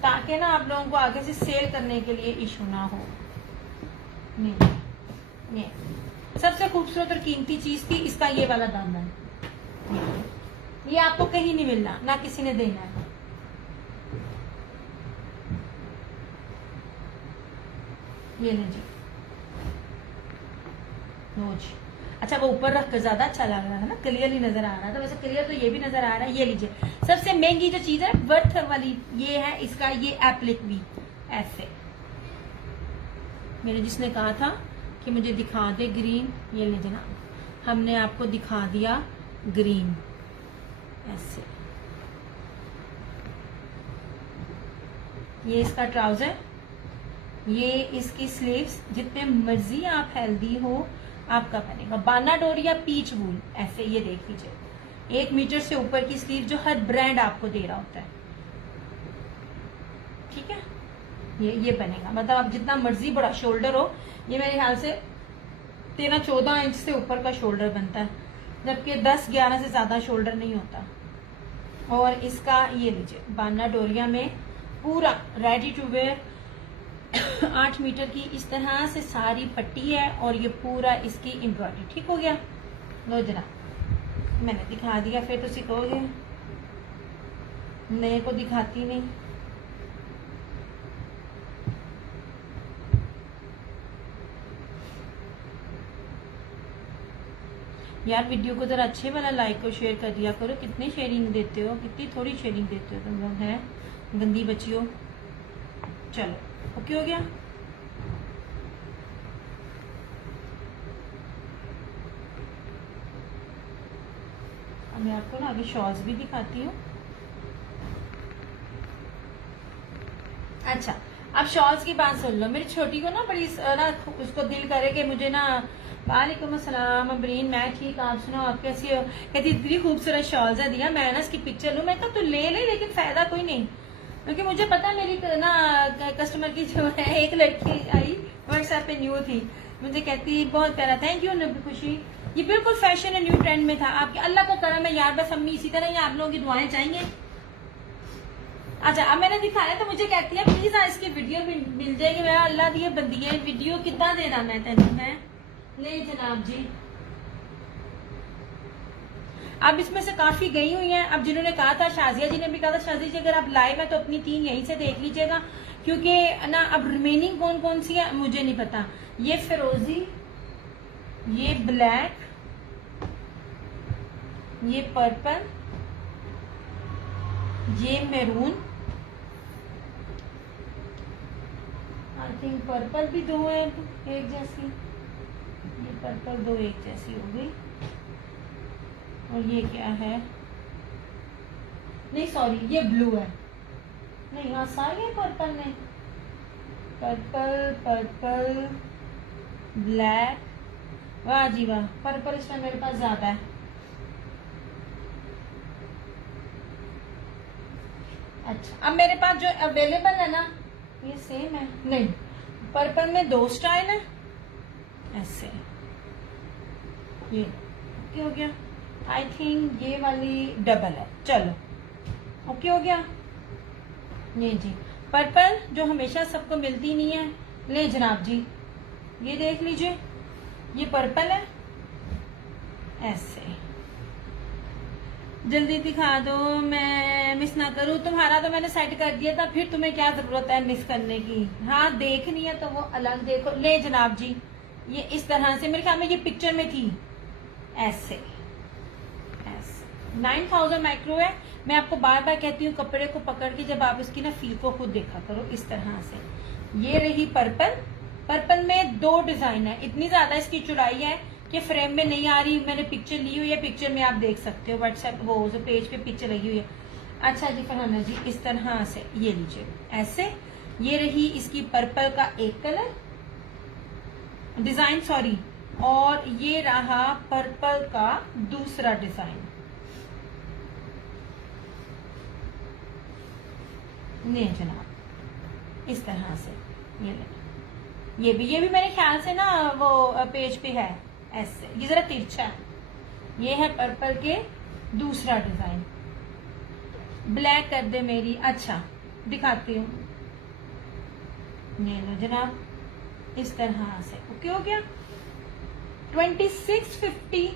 ताकि ना आप लोगों को आगे से सेल करने के लिए इशू ना हो। ये सबसे खूबसूरत और कीमती चीज थी इसका ये वाला दामन। ये आपको कहीं नहीं मिलना, ना किसी ने देना है। ये लीजिए, लो जी। अच्छा, वो ऊपर रख कर ज्यादा अच्छा लग रहा है ना, क्लियरली नजर आ रहा था। वैसे क्लियर तो ये भी नजर आ रहा है। ये लीजिए, सबसे महंगी जो चीज है वर्थ वाली ये है इसका, ये एप्लिक भी ऐसे। मेरे जिसने कहा था कि मुझे दिखा दे ग्रीन, ये लीजिए ना, हमने आपको दिखा दिया ग्रीन ऐसे। ये इसका ट्राउजर, ये इसकी स्लीव्स, जितने मर्जी आप हेल्दी हो आपका बनेगा। बाना डोरिया पीच वूल ऐसे, ये देख लीजिए 1 मीटर से ऊपर की स्लीव जो हर ब्रांड आपको दे रहा होता है। ठीक है, ये बनेगा, मतलब आप जितना मर्जी बड़ा शोल्डर हो, ये मेरे ख्याल से 13-14 इंच से ऊपर का शोल्डर बनता है, जबकि 10-11 से ज्यादा शोल्डर नहीं होता। और इसका ये लीजिए बाना डोरिया में पूरा रेडी टू वेयर 8 मीटर की इस तरह से सारी पट्टी है, और ये पूरा इसकी एम्ब्रॉयडरी। ठीक हो गया, लो जनाब, मैंने दिखा दिया, फिर तुसी कहोगे नए को दिखाती नहीं। यार वीडियो को जरा अच्छे वाला लाइक और शेयर कर दिया करो। कितनी शेयरिंग देते हो, कितनी थोड़ी शेयरिंग देते हो तुम लोग, हैं गंदी बच्चियों। चलो ओके हो गया। अब मैं आपको ना आगे शॉल्स भी दिखाती हूँ। अच्छा, अब शॉल्स की बात सुन लो। मेरी छोटी को ना बड़ी ना उसको दिल करे कि मुझे ना, वालेकुम अस्सलाम अबरीन, मैं ठीक, आप सुनाओ आप कैसी हो? कहती इतनी खूबसूरत शॉल्स है दिया, मैं ना इसकी पिक्चर लूँ। मैं कहा तू ले ले, लेकिन फायदा कोई नहीं, क्योंकि मुझे पता मेरी ना कस्टमर की जो है एक लड़की आई व्हाट्सएप पे न्यू थी, मुझे कहती बहुत प्यारा, थैंक यू नबी खुशी, ये बिल्कुल फैशन है, न्यू ट्रेंड में था। आपके अल्लाह का करम है यार, बस अम्मी इसी तरह ही आप लोगों की दुआएं चाहिए। अच्छा, अब मैंने दिखाया तो मुझे कहती है प्लीज इसकी वीडियो मिल जाएगी। मैं अल्लाह दिए बंदी है, वीडियो कितना देना है तेन है। ले जनाब जी, अब इसमें से काफी गई हुई हैं। अब जिन्होंने कहा था, शाजिया जी ने भी कहा था, शाजिया जी अगर आप लाइव है तो अपनी 3 यहीं से देख लीजिएगा, क्योंकि ना अब रिमेनिंग कौन कौन सी है मुझे नहीं पता। ये फिरोजी, ये ब्लैक, ये पर्पल, ये मैरून, आई थिंक पर्पल भी 2 है एक जैसी, ये पर्पल 2 एक जैसी हो गई। और ये क्या है, नहीं सॉरी ये ब्लू है, नहीं हाँ सारे पर्पल में, पर्पल पर्पल ब्लैक, वाह जी वाह, पर्पल इस टाइम मेरे पास ज्यादा है। अच्छा अब मेरे पास जो अवेलेबल है ना ये सेम है, नहीं पर्पल में 2 स्टाइल है ऐसे, ये ओके हो गया। आई थिंक ये वाली डबल है, चलो ओके हो गया। ये जी पर्पल जो हमेशा सबको मिलती नहीं है, ले जनाब जी ये देख लीजिए, ये पर्पल है ऐसे, जल्दी दिखा दो मैं मिस ना करूं, तुम्हारा तो मैंने सेट कर दिया था, फिर तुम्हें क्या जरूरत है मिस करने की। हाँ देखनी है तो वो अलग देखो। ले जनाब जी ये इस तरह से, मेरे ख्याल में ये पिक्चर में थी ऐसे ऐसे। 9000 माइक्रो है। मैं आपको बार बार कहती हूँ कपड़े को पकड़ के जब आप इसकी ना फील को खुद देखा करो इस तरह से। ये रही पर्पल, पर्पल में 2 डिजाइन है, इतनी ज्यादा इसकी चौड़ाई है कि फ्रेम में नहीं आ रही, मैंने पिक्चर ली हुई है, पिक्चर में आप देख सकते हो व्हाट्सएप वो जो पेज पे पिक्चर लगी हुई है। अच्छा जी फरहाना जी इस तरह से ये लीजिए ऐसे। ये रही इसकी पर्पल का एक कलर डिजाइन सॉरी, और ये रहा पर्पल का दूसरा डिजाइन। नहीं जनाब इस तरह से ये भी मेरे ख्याल से ना वो पेज पे है ऐसे, ये जरा तिरछा है। ये है पर्पल के दूसरा डिजाइन, ब्लैक कर दे मेरी। अच्छा दिखाती हूँ, ये लो जनाब इस तरह से ओके हो गया। 2650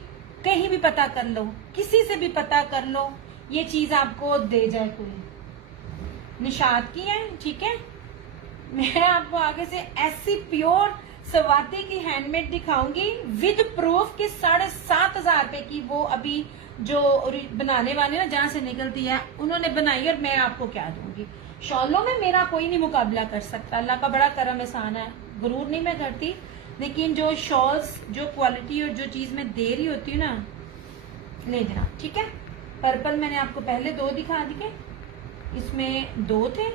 कहीं भी पता कर लो, किसी से भी पता कर लो, ये चीज आपको दे जाए कोई। निशात की है ठीक है। मैं आपको आगे से ऐसी प्योर सवाती की हैंडमेड दिखाऊंगी विद प्रूफ कि 7,500 रुपए की वो अभी जो बनाने वाले ना जहां से निकलती है उन्होंने बनाई, और मैं आपको क्या दूंगी। शॉलों में मेरा कोई नहीं मुकाबला कर सकता, अल्लाह का बड़ा करम एहसान है, गुरूर नहीं मैं करती, लेकिन जो शॉल्स जो क्वालिटी और जो चीज मैं दे रही होती हूँ ना, ले देना ठीक है। पर्पल मैंने आपको पहले 2 दिखा दिए, इसमें 2 थे,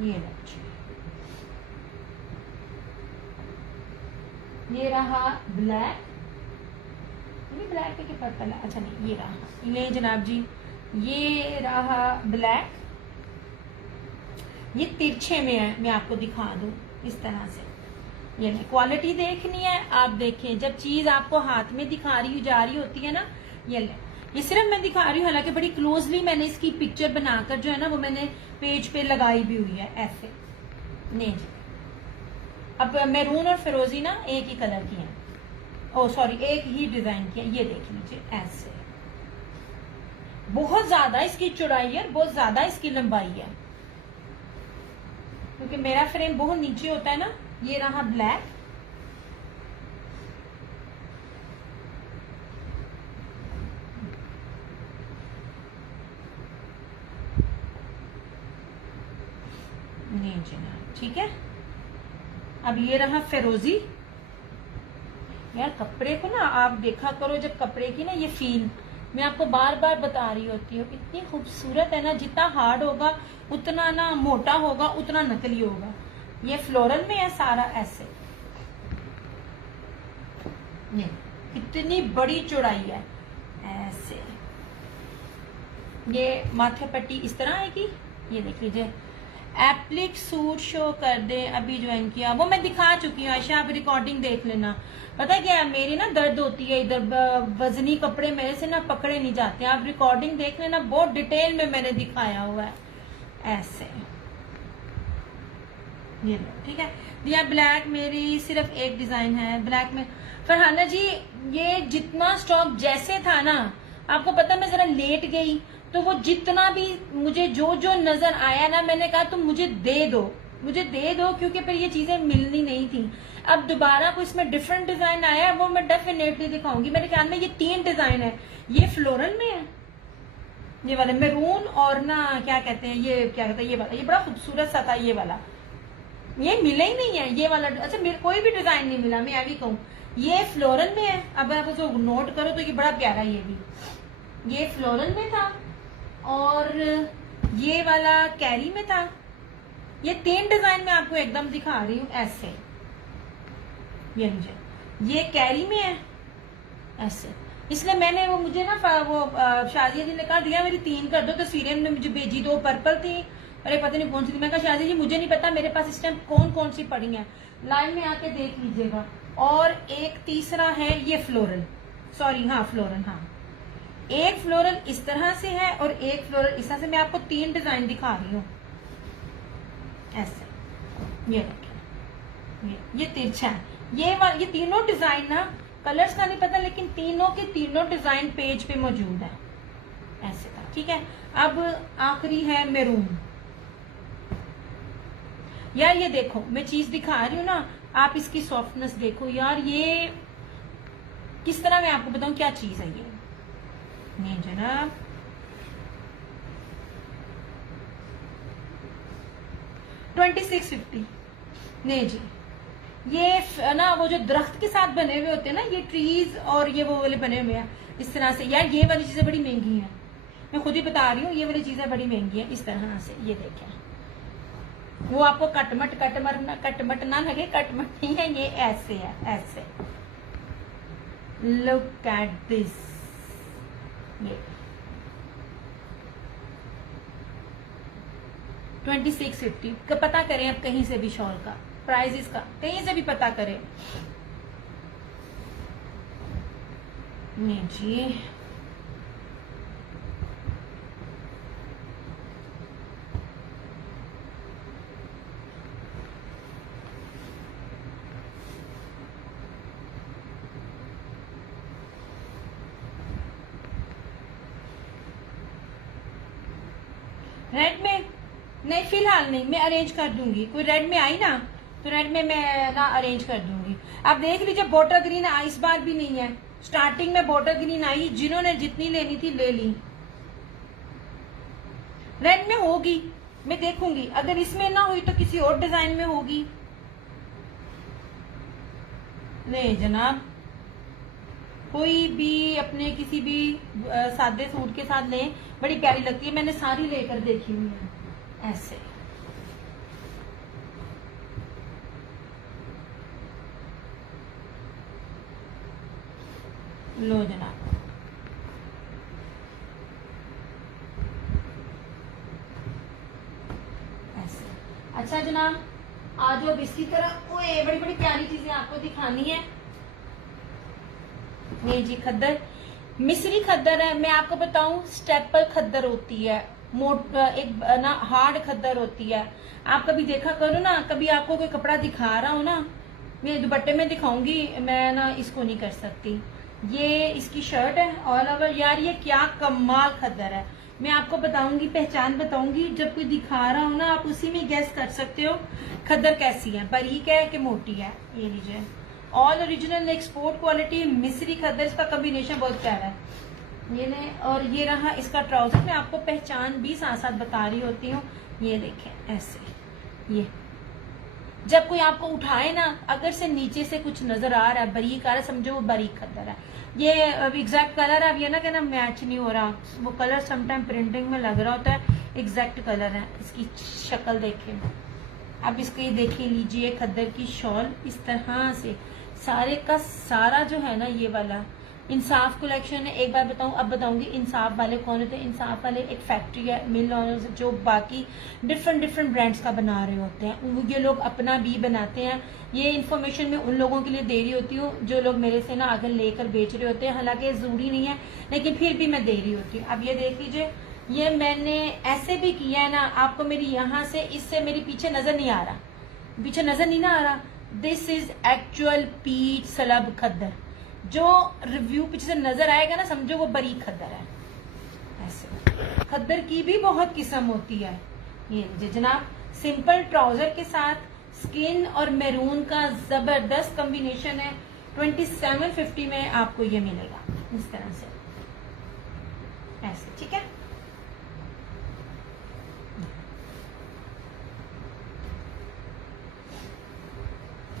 ये बच्चे, ये रहा ब्लैक, ये ब्लैक है कि पर्पल है, अच्छा नहीं ये रहा, ले जनाब जी ये रहा ब्लैक, ये तिरछे में है, मैं आपको दिखा दूं इस तरह से। ये क्वालिटी देखनी है आप देखें, जब चीज आपको हाथ में दिखा रही जा रही होती है ना, ये सिर्फ मैं दिखा रही हूँ, हालांकि बड़ी क्लोजली मैंने इसकी पिक्चर बनाकर जो है ना वो मैंने पेज पे लगाई भी हुई है ऐसे। नहीं जी अब मैरून और फिरोजी ना एक ही कलर की है, ओ सॉरी एक ही डिजाइन की है, ये देख लीजिए ऐसे। बहुत ज्यादा इसकी चौड़ाई है, बहुत ज्यादा इसकी लंबाई है, क्योंकि मेरा फ्रेम बहुत नीचे होता है ना। ये रहा ब्लैक, नहीं जनाब ठीक है। अब ये रहा फिरोजी। यार कपड़े को ना आप देखा करो, जब कपड़े की ना ये फील मैं आपको बार बार बता रही होती हूँ, इतनी खूबसूरत है ना, जितना हार्ड होगा उतना ना मोटा होगा उतना नकली होगा। ये फ्लोरल में है सारा ऐसे, ये इतनी बड़ी चौड़ाई है ऐसे। ये माथे पट्टी इस तरह आएगी, ये देख लीजिए। एप्लिक सूट शो कर दे, अभी ज्वाइन किया, वो मैं दिखा चुकी हूँ आयशा, आप रिकॉर्डिंग देख लेना। पता क्या है मेरी ना दर्द होती है इधर, वजनी कपड़े मेरे से ना पकड़े नहीं जाते, आप रिकॉर्डिंग देख लेना, बहुत डिटेल में मैंने दिखाया हुआ है ऐसे। ये लो, ठीक है भैया। ब्लैक मेरी सिर्फ एक डिजाइन है ब्लैक में। फरहाना जी ये जितना स्टॉक जैसे था ना, आपको पता मैं जरा लेट गई तो वो जितना भी मुझे जो जो नजर आया ना, मैंने कहा तुम मुझे दे दो, मुझे दे दो, क्योंकि फिर ये चीजें मिलनी नहीं थी। अब दोबारा कोई इसमें डिफरेंट डिजाइन आया है वो मैं डेफिनेटली दिखाऊंगी। मेरे ख्याल में ये 3 डिजाइन है। ये फ्लोरल में है, ये वाला मेरून, और ना क्या कहते हैं, ये क्या कहते हैं, ये वाला, ये बड़ा खूबसूरत सा था ये वाला, ये मिला ही नहीं है ये वाला। अच्छा मेरे कोई भी डिजाइन नहीं मिला, मैं अभी कहूँ ये फ्लोरल में है। अब आप उसको नोट करो तो ये बड़ा प्यारा, ये भी ये फ्लोरल में था और ये वाला कैरी में था। ये 3 डिजाइन में आपको एकदम दिखा रही हूँ ऐसे। ये मुझे ये कैरी में है ऐसे, इसलिए मैंने वो मुझे ना वो शाजिया जी ने कहा दिया मेरी 3 कर दो तस्वीरें, ने मुझे भेजी। 2 पर्पल थी, अरे पता नहीं कौन सी थी। मैं कहा शाजिया जी मुझे नहीं पता, मेरे पास इस टाइम कौन कौन सी पड़ी हैं, लाइन में आके देख लीजिएगा। और एक तीसरा है ये फ्लोरल, सॉरी हाँ फ्लोरल, हाँ एक फ्लोरल इस तरह से है और एक फ्लोरल इस तरह से। मैं आपको 3 डिजाइन दिखा रही हूँ ऐसे। ये देखिए ये तिरछा है, ये तीनों डिजाइन ना, कलर्स का नहीं पता लेकिन तीनों के तीनों डिजाइन पेज पे मौजूद है ऐसे था, ठीक है। अब आखिरी है मेरून। यार ये देखो मैं चीज दिखा रही हूँ ना, आप इसकी सॉफ्टनेस देखो यार, ये किस तरह मैं आपको बताऊं क्या चीज है ये। नहीं जनाब 2650 नहीं जी, ये ना वो जो दरख्त के साथ बने हुए होते हैं ना, ये ट्रीज और ये वो वाले बने हुए हैं इस तरह से। यार ये वाली चीजें बड़ी महंगी हैं, मैं खुद ही बता रही हूँ, ये वाली चीजें बड़ी महंगी हैं इस तरह से। ये देखें वो आपको कटमट ना लगे, कटमट नहीं है ये, ऐसे है ऐसे। लुक एट दिस, ये 2650 का पता करें अब कहीं से भी, शॉल का प्राइस इसका कहीं से भी पता करें। नहीं जी रेड में नहीं, फिलहाल नहीं, मैं अरेंज कर दूंगी। कोई रेड में आई ना तो रेड में मैं ना अरेंज कर दूंगी। आप देख लीजिए बॉर्डर ग्रीन इस बार भी नहीं है, स्टार्टिंग में बॉर्डर ग्रीन आई, जिन्होंने जितनी लेनी थी ले ली। रेड में होगी, मैं देखूंगी, अगर इसमें ना हुई तो किसी और डिजाइन में होगी। नहीं जनाब कोई भी अपने किसी भी सादे सूट के साथ लें, बड़ी प्यारी लगती है, मैंने सारी लेकर देखी हुई है ऐसे। लो जनाब ऐसे। अच्छा जनाब आज अब इसी तरह ओए बड़ी बड़ी प्यारी चीजें आपको दिखानी है। नहीं जी खद्दर मिस्री खद्दर है, मैं आपको बताऊं स्टेपल खद्दर होती है, एक ना हार्ड खद्दर होती है। आप कभी देखा करो ना, कभी आपको कोई कपड़ा दिखा रहा हो ना, मैं दुपट्टे में दिखाऊंगी, मैं ना इसको नहीं कर सकती। ये इसकी शर्ट है ऑल ओवर। यार ये क्या कमाल खद्दर है, मैं आपको बताऊंगी, पहचान बताऊंगी, जब कोई दिखा रहा हो ना आप उसी में गैस कर सकते हो खद्दर कैसी है, बारीक है कि मोटी है। ये लीजिए ऑल ओरिजिनल एक्सपोर्ट क्वालिटी मिस्री खद्दर, इसका कॉम्बिनेशन बहुत प्यारा है। ये ले, और ये रहा इसका ट्राउजर, मैं आपको पहचान भी साथ साथ बता रही होती हूँ। ये देखें ऐसे, ये जब कोई आपको उठाए ना, अगर से नीचे से कुछ नजर आ रहा है, बारीक आ रहा है, समझो वो बारीक खद्दर है। ये एग्जैक्ट कलर है, अब ये ना कहना मैच नहीं हो रहा, वो कलर समटाइम प्रिंटिंग में लग रहा होता है, एग्जैक्ट कलर है। इसकी शक्ल देखिए, अब इसको ये देखिए लीजिए खद्दर की शॉल इस तरह से, सारे का सारा जो है ना ये वाला इंसाफ कलेक्शन है। एक बार बताऊं, अब बताऊंगी इंसाफ वाले कौन होते हैं। इंसाफ वाले एक फैक्ट्री है, मिल ऑनर्स, जो बाकी डिफरेंट ब्रांड्स का बना रहे होते हैं, ये लोग अपना भी बनाते हैं। ये इन्फॉर्मेशन मैं उन लोगों के लिए दे रही होती हूँ जो लोग मेरे से ना आगे लेकर बेच रहे होते हैं, हालांकि जरूरी नहीं है लेकिन फिर भी मैं दे रही होती हूँ। अब ये देख लीजिए, ये मैंने ऐसे भी किया है ना, आपको मेरी यहाँ से इससे मेरी पीछे नजर नहीं आ रहा, पीछे नजर नहीं ना आ रहा, this is actual piece slub khaddar. जो रिव्यू पीछे से नजर आएगा ना, समझो वो बरीक खद्दर है। ऐसे खद्दर की भी बहुत किस्म होती है। ये लीजिए जनाब, सिंपल ट्राउजर के साथ स्किन और मैरून का जबरदस्त कॉम्बिनेशन है। 2750 में आपको ये मिलेगा इस तरह से, ऐसे, ठीक है।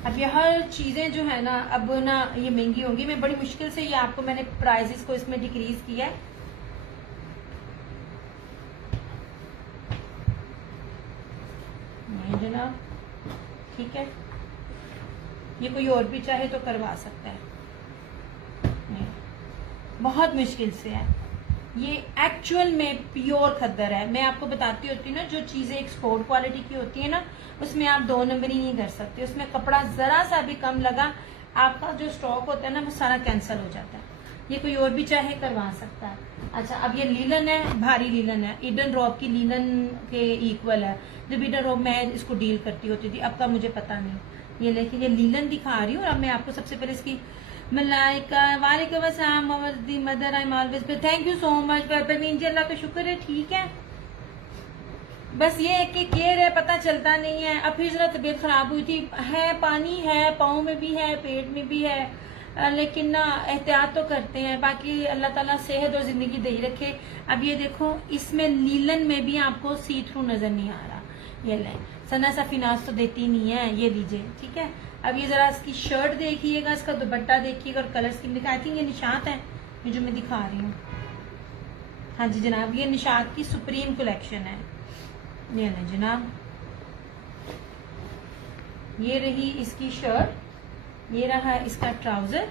अब ये हर चीजें जो है ना, अब ना ये महंगी होंगी। मैं बड़ी मुश्किल से ये आपको मैंने प्राइसेस को इसमें डिक्रीज किया है। ये जनाब, ठीक है, ये कोई और भी चाहे तो करवा सकता है, बहुत मुश्किल से है। ये एक्चुअल में प्योर खद्दर है। मैं आपको बताती होती हूँ ना, जो चीजें एक्सपोर्ट क्वालिटी की होती है ना, उसमें आप 2 नंबरी नहीं कर सकते। उसमें कपड़ा जरा सा भी कम लगा, आपका जो स्टॉक होता है ना, वो सारा कैंसिल हो जाता है। ये कोई और भी चाहे करवा सकता है। अच्छा, अब ये लीलन है, भारी लीलन है, ईडन रॉब की लीलन के इक्वल है। जब ईडन रॉब मैं इसको डील करती होती थी, अब का मुझे पता नहीं। ये लेकिन ये लीलन दिखा रही हूँ। अब मैं आपको सबसे पहले इसकी मलाइका, वालेकुम अस्सलाम the mother, I am always, thank you so much Parveen ji, अल्लाह का शुक्र है, ठीक है। बस ये है कि केयर है, पता चलता नहीं है। अब फिर जरा तबीयत खराब हुई थी, है पानी है, पाँव में भी है, पेट में भी है, लेकिन ना एहतियात तो करते हैं। बाकी अल्लाह ताला सेहत और जिंदगी दे रखे। अब ये देखो, इसमें लीलन में भी आपको सी थ्रू नजर नहीं आ रहा। ये ले, सना सफिनास तो देती नहीं है। ये लीजिए, ठीक है। अब ये जरा इसकी शर्ट देखिएगा, इसका दुपट्टा देखिएगा और कलर स्कीम दिखा। आई थिंक ये निशात है, ये जो मैं दिखा रही हूँ। हाँ जी जनाब, ये निशात की सुप्रीम कलेक्शन है। ये ना जनाब, ये रही इसकी शर्ट, ये रहा इसका ट्राउजर।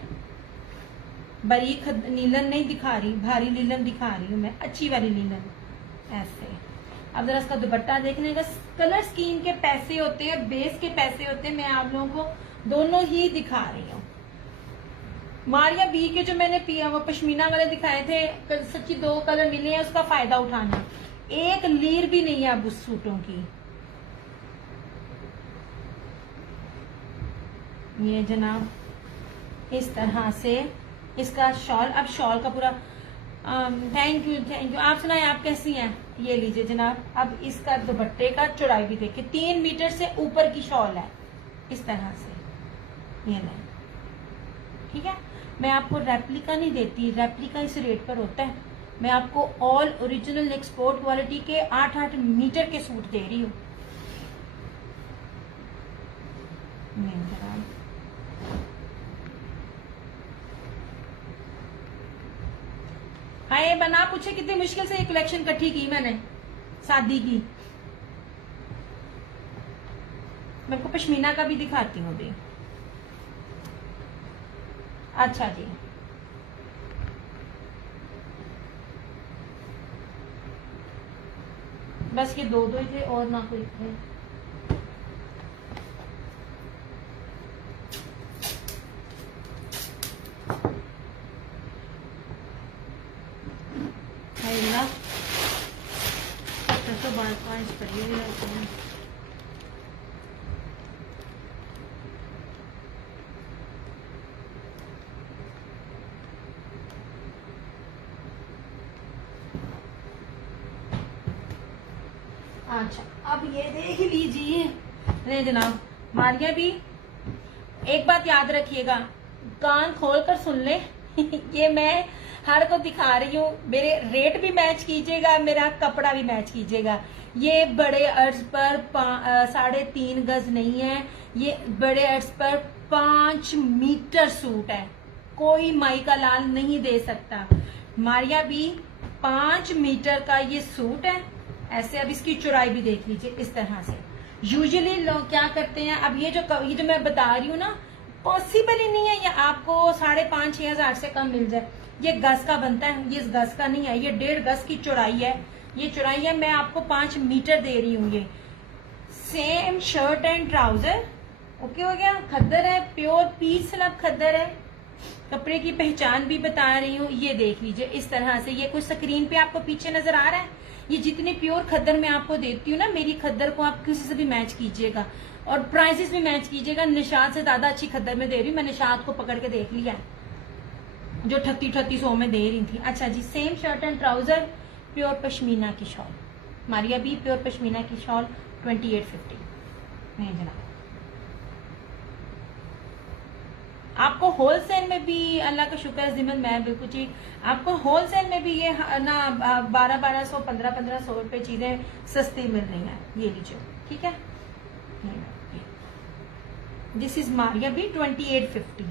बारीक लीलन नहीं दिखा रही, भारी लीलन दिखा रही हूँ मैं, अच्छी वाली लीलन, ऐसे। अब जरा इसका दुपट्टा देखने का, कलर स्कीम के पैसे होते हैं, बेस के पैसे होते हैं। मैं आप लोगों को दोनों ही दिखा रही हूँ। मारिया बी के जो मैंने पिया वो पश्मीना वाले दिखाए थे, सच्ची 2 कलर मिले हैं, उसका फायदा उठाना। एक लीर भी नहीं है अब उस सूटों की। ये जनाब, इस तरह से इसका शॉल। अब शॉल का पूरा थैंक यू, थैंक यू। आप सुनाए, आप कैसी हैं? ये लीजिए जनाब, अब इसका दुपट्टे का चौड़ाई भी देखिए, 3 मीटर से ऊपर की शॉल है, इस तरह से। ये नहीं, ठीक है। मैं आपको रेप्लिका नहीं देती, रेप्लिका इस रेट पर होता है। मैं आपको ऑल ओरिजिनल एक्सपोर्ट क्वालिटी के 8-8 मीटर के सूट दे रही हूँ। हाँ, ये बना पूछे कितनी मुश्किल से ये कलेक्शन इकट्ठी की मैंने, शादी की। मैं आपको पश्मीना का भी दिखाती हूँ अभी। अच्छा जी, बस ये 2 ही थे और ना कोई थे। तो 5 करिए भी रहते हैं। अच्छा, अब ये देख लीजिए। नहीं जनाब, मारिया भी एक बात याद रखिएगा, कान खोलकर सुन ले। ये मैं हर को दिखा रही हूँ, मेरे रेट भी मैच कीजिएगा, मेरा कपड़ा भी मैच कीजिएगा। ये बड़े अर्ज पर 3.5 गज नहीं है, ये बड़े अर्ज पर 5 मीटर सूट है। कोई माई का लाल नहीं दे सकता। मारिया भी 5 मीटर का ये सूट है, ऐसे। अब इसकी चौड़ाई भी देख लीजिए, इस तरह से। यूजुअली लोग क्या करते हैं, अब ये जो मैं बता रही हूँ ना, पॉसिबल ही नहीं है ये आपको 5,500-6 हजार से कम मिल जाए। ये गज का बनता है, ये गज का नहीं है, ये 1.5 गज की चौड़ाई है। ये चौड़ाई है, मैं आपको 5 मीटर दे रही हूँ। ये same shirt and trouser, okay हो गया। खद्दर है, प्योर पीस स्लब खद्दर है। कपड़े की पहचान भी बता रही हूँ, ये देख लीजिए इस तरह से। ये कुछ स्क्रीन पे आपको पीछे नजर आ रहा है, ये जितने प्योर खद्दर मैं आपको देती हूँ ना, मेरी खद्दर को आप किसी से भी मैच कीजिएगा और प्राइसेस भी मैच कीजिएगा। निशात से ज्यादा अच्छी खद्दर में दे रही हूँ, मैं निशात को पकड़ के देख लिया जो 3800 में दे रही थी। अच्छा जी, same shirt and trouser, pure pashmina की shawl, Maria B pure pashmina की शॉल 2850। नहीं जनाब, आपको होलसेल में भी अल्लाह का शुक्र है जिमन, मैं बिल्कुल ठीक, आपको होलसेल में भी ये ना 1200 1500 रुपए चीजें सस्ती मिल रही हैं। ये लीजिए, ठीक है। This is Maria B 2850,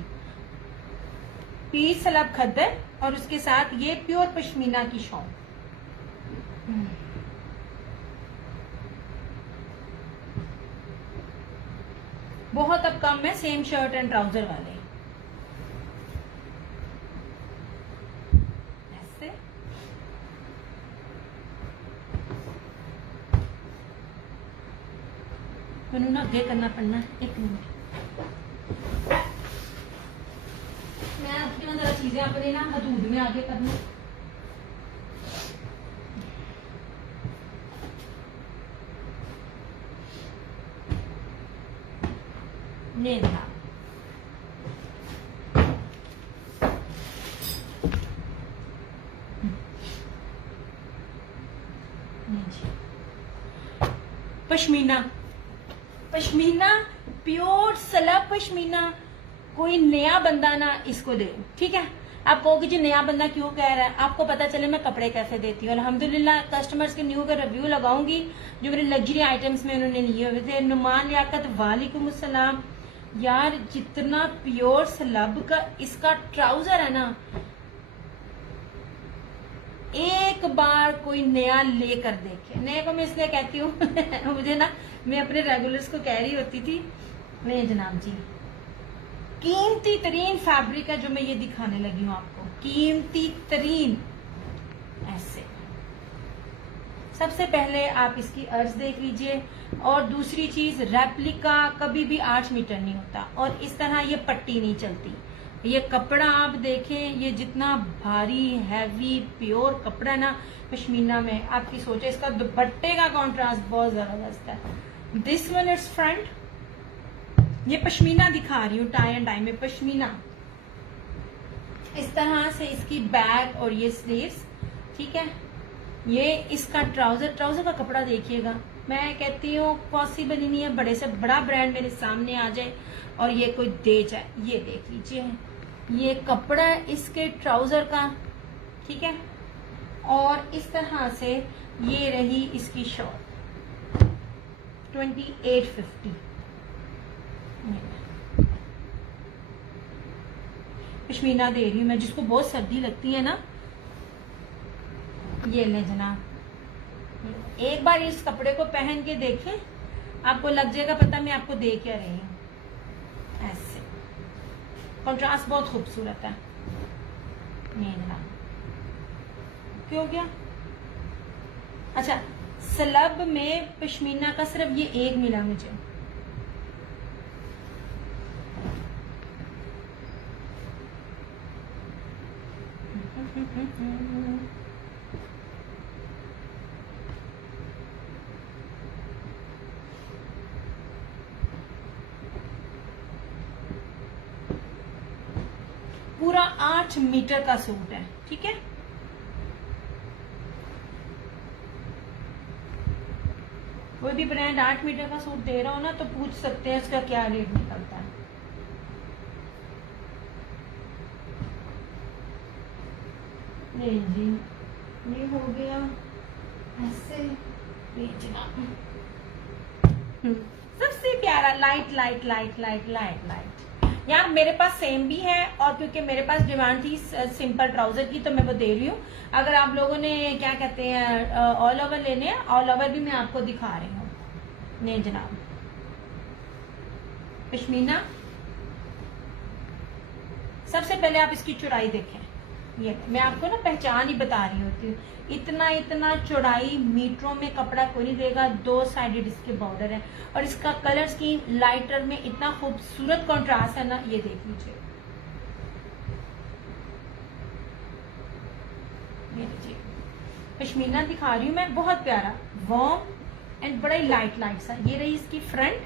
piece slub khaddar और उसके साथ ये प्योर पश्मीना की शॉल। बहुत अब कम है सेम शर्ट एंड ट्राउजर वाले। ऐसे मैंने ना आगे करना पड़ना है, 1 मिनट। मैं आपकी ना जरा चीजें अपने ना हदूद में आगे करना। नहीं था पश्मीना, पश्मीना प्योर सलब पश्मीना। कोई नया बंदा ना इसको दे, ठीक है। आप कहोगे जी नया बंदा क्यों कह रहा है, आपको पता चले मैं कपड़े कैसे देती हूँ। अल्हम्दुलिल्लाह कस्टमर्स के न्यू का रिव्यू लगाऊंगी जो मेरे लग्जरी आइटम्स में उन्होंने लिए हुए थे। नुमान लियाकत वालेकुम अस्सलाम। यार जितना प्योर सलब का इसका ट्राउजर है ना, एक बार कोई नया लेकर देखे। नए को मैं इसलिए कहती हूँ मुझे ना, मैं अपने रेगुलर्स को कह रही होती थी, नहीं जनाब जी, कीमती तरीन फैब्रिक है जो मैं ये दिखाने लगी हूँ आपको, कीमती तरीन। ऐसे सबसे पहले आप इसकी अर्ज देख लीजिए, और दूसरी चीज रेप्लिका कभी भी 8 मीटर नहीं होता, और इस तरह ये पट्टी नहीं चलती। ये कपड़ा आप देखें, ये जितना भारी हैवी प्योर कपड़ा ना पश्मीना में, आपकी सोचे इसका दुपट्टे का कॉन्ट्रास्ट बहुत जबरदस्त है। दिस वन इज फ्रंट, ये पश्मीना दिखा रही हूँ, टाई एंड डाई में पश्मीना। इस तरह से इसकी बैक और ये स्लीव्स, ठीक है। ये इसका ट्राउजर, ट्राउजर का कपड़ा देखिएगा, मैं कहती हूँ पॉसिबल ही नहीं है बड़े से बड़ा ब्रांड मेरे सामने आ जाए और ये कोई दे जाए। ये देख लीजिए, ये कपड़ा इसके ट्राउजर का, ठीक है। और इस तरह से ये रही इसकी शॉर्ट 2850। पश्मीना दे रही हूँ मैं, जिसको बहुत सर्दी लगती है ना, ये ले जनाब, एक बार इस कपड़े को पहन के देखें, आपको लग जाएगा पता मैं आपको दे क्या रही हूँ। ऐसे कंट्रास्ट बहुत खूबसूरत है। ये जनाब क्यों गया। अच्छा, सलब में पश्मीना का सिर्फ ये एक मिला मुझे, पूरा 8 मीटर का सूट है, ठीक है। कोई भी ब्रांड 8 मीटर का सूट दे रहा हो ना, तो पूछ सकते हैं इसका क्या रेट निकलता है। ये जी, ये हो गया ऐसे बेचना। सबसे प्यारा light light light light light light. यार मेरे पास सेम भी है, और क्योंकि मेरे पास डिमांड थी सिंपल ट्राउजर की, तो मैं वो दे रही हूँ। अगर आप लोगों ने क्या कहते हैं ऑल ओवर लेने हैं, ऑल ओवर भी मैं आपको दिखा रही हूँ। नहीं जनाब, पश्मीना। सबसे पहले आप इसकी चौड़ाई देखें, ये मैं आपको ना पहचान ही बता रही होती हूँ। इतना इतना चौड़ाई मीटरों में कपड़ा कोई नहीं देगा। 2 साइडेड इसके बॉर्डर है, और इसका कलर स्कीम लाइटर में इतना खूबसूरत कॉन्ट्रास्ट है ना, ये देख लीजिए। ये लीजिए पश्मीना दिखा रही हूँ मैं, बहुत प्यारा वार्म एंड बड़ा ही लाइट लाइट सा। ये रही इसकी फ्रंट,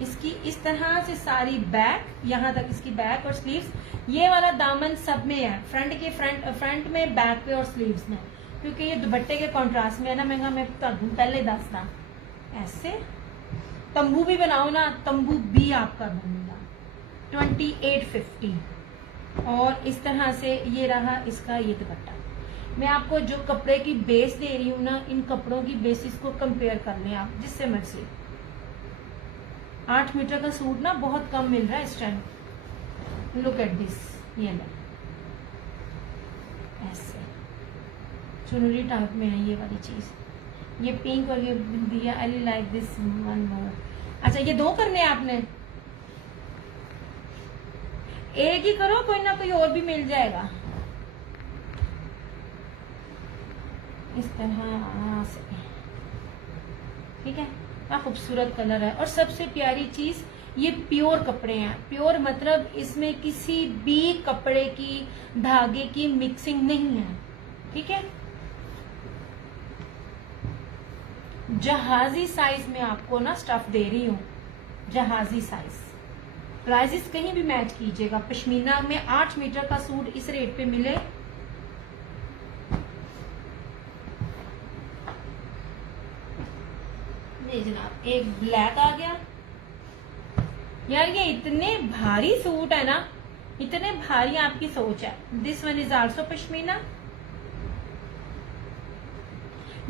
इसकी इस तरह से सारी बैक, यहाँ तक इसकी बैक और स्लीव्स। ये वाला दामन सब में है, फ्रंट के फ्रंट में, बैक पे और स्लीव्स में, क्योंकि ये दुपट्टे के कॉन्ट्रास्ट में है ना। महंगा मैं पहले दसना, ऐसे तंबू भी बनाओ ना, तंबू भी आपका बनेगा 2850। और इस तरह से ये रहा इसका ये दुपट्टा। मैं आपको जो कपड़े की बेस दे रही हूँ ना, इन कपड़ों की बेसिस को कंपेयर कर लें आप जिससे मर्जी। 8 मीटर का सूट ना बहुत कम मिल रहा है इस टाइम। लुक एट दिस, ये ले ऐसे चुनरी टाइप में है ये वाली चीज। ये पिंक और ये दिया, I like this one more. अच्छा ये 2 करने हैं आपने, एक ही करो, कोई ना कोई और भी मिल जाएगा इस तरह से, ठीक है। क्या खूबसूरत कलर है। और सबसे प्यारी चीज, ये प्योर कपड़े हैं। प्योर मतलब इसमें किसी भी कपड़े की, धागे की मिक्सिंग नहीं है, ठीक है। जहाजी साइज में आपको ना स्टफ दे रही हूं, जहाजी साइज। प्राइसेस कहीं भी मैच कीजिएगा। पश्मीना में 8 मीटर का सूट इस रेट पे मिले, नहीं जनाब। एक ब्लैक आ गया यार, ये इतने भारी सूट है ना, इतने भारी आपकी सोच है। This one is also pashmina.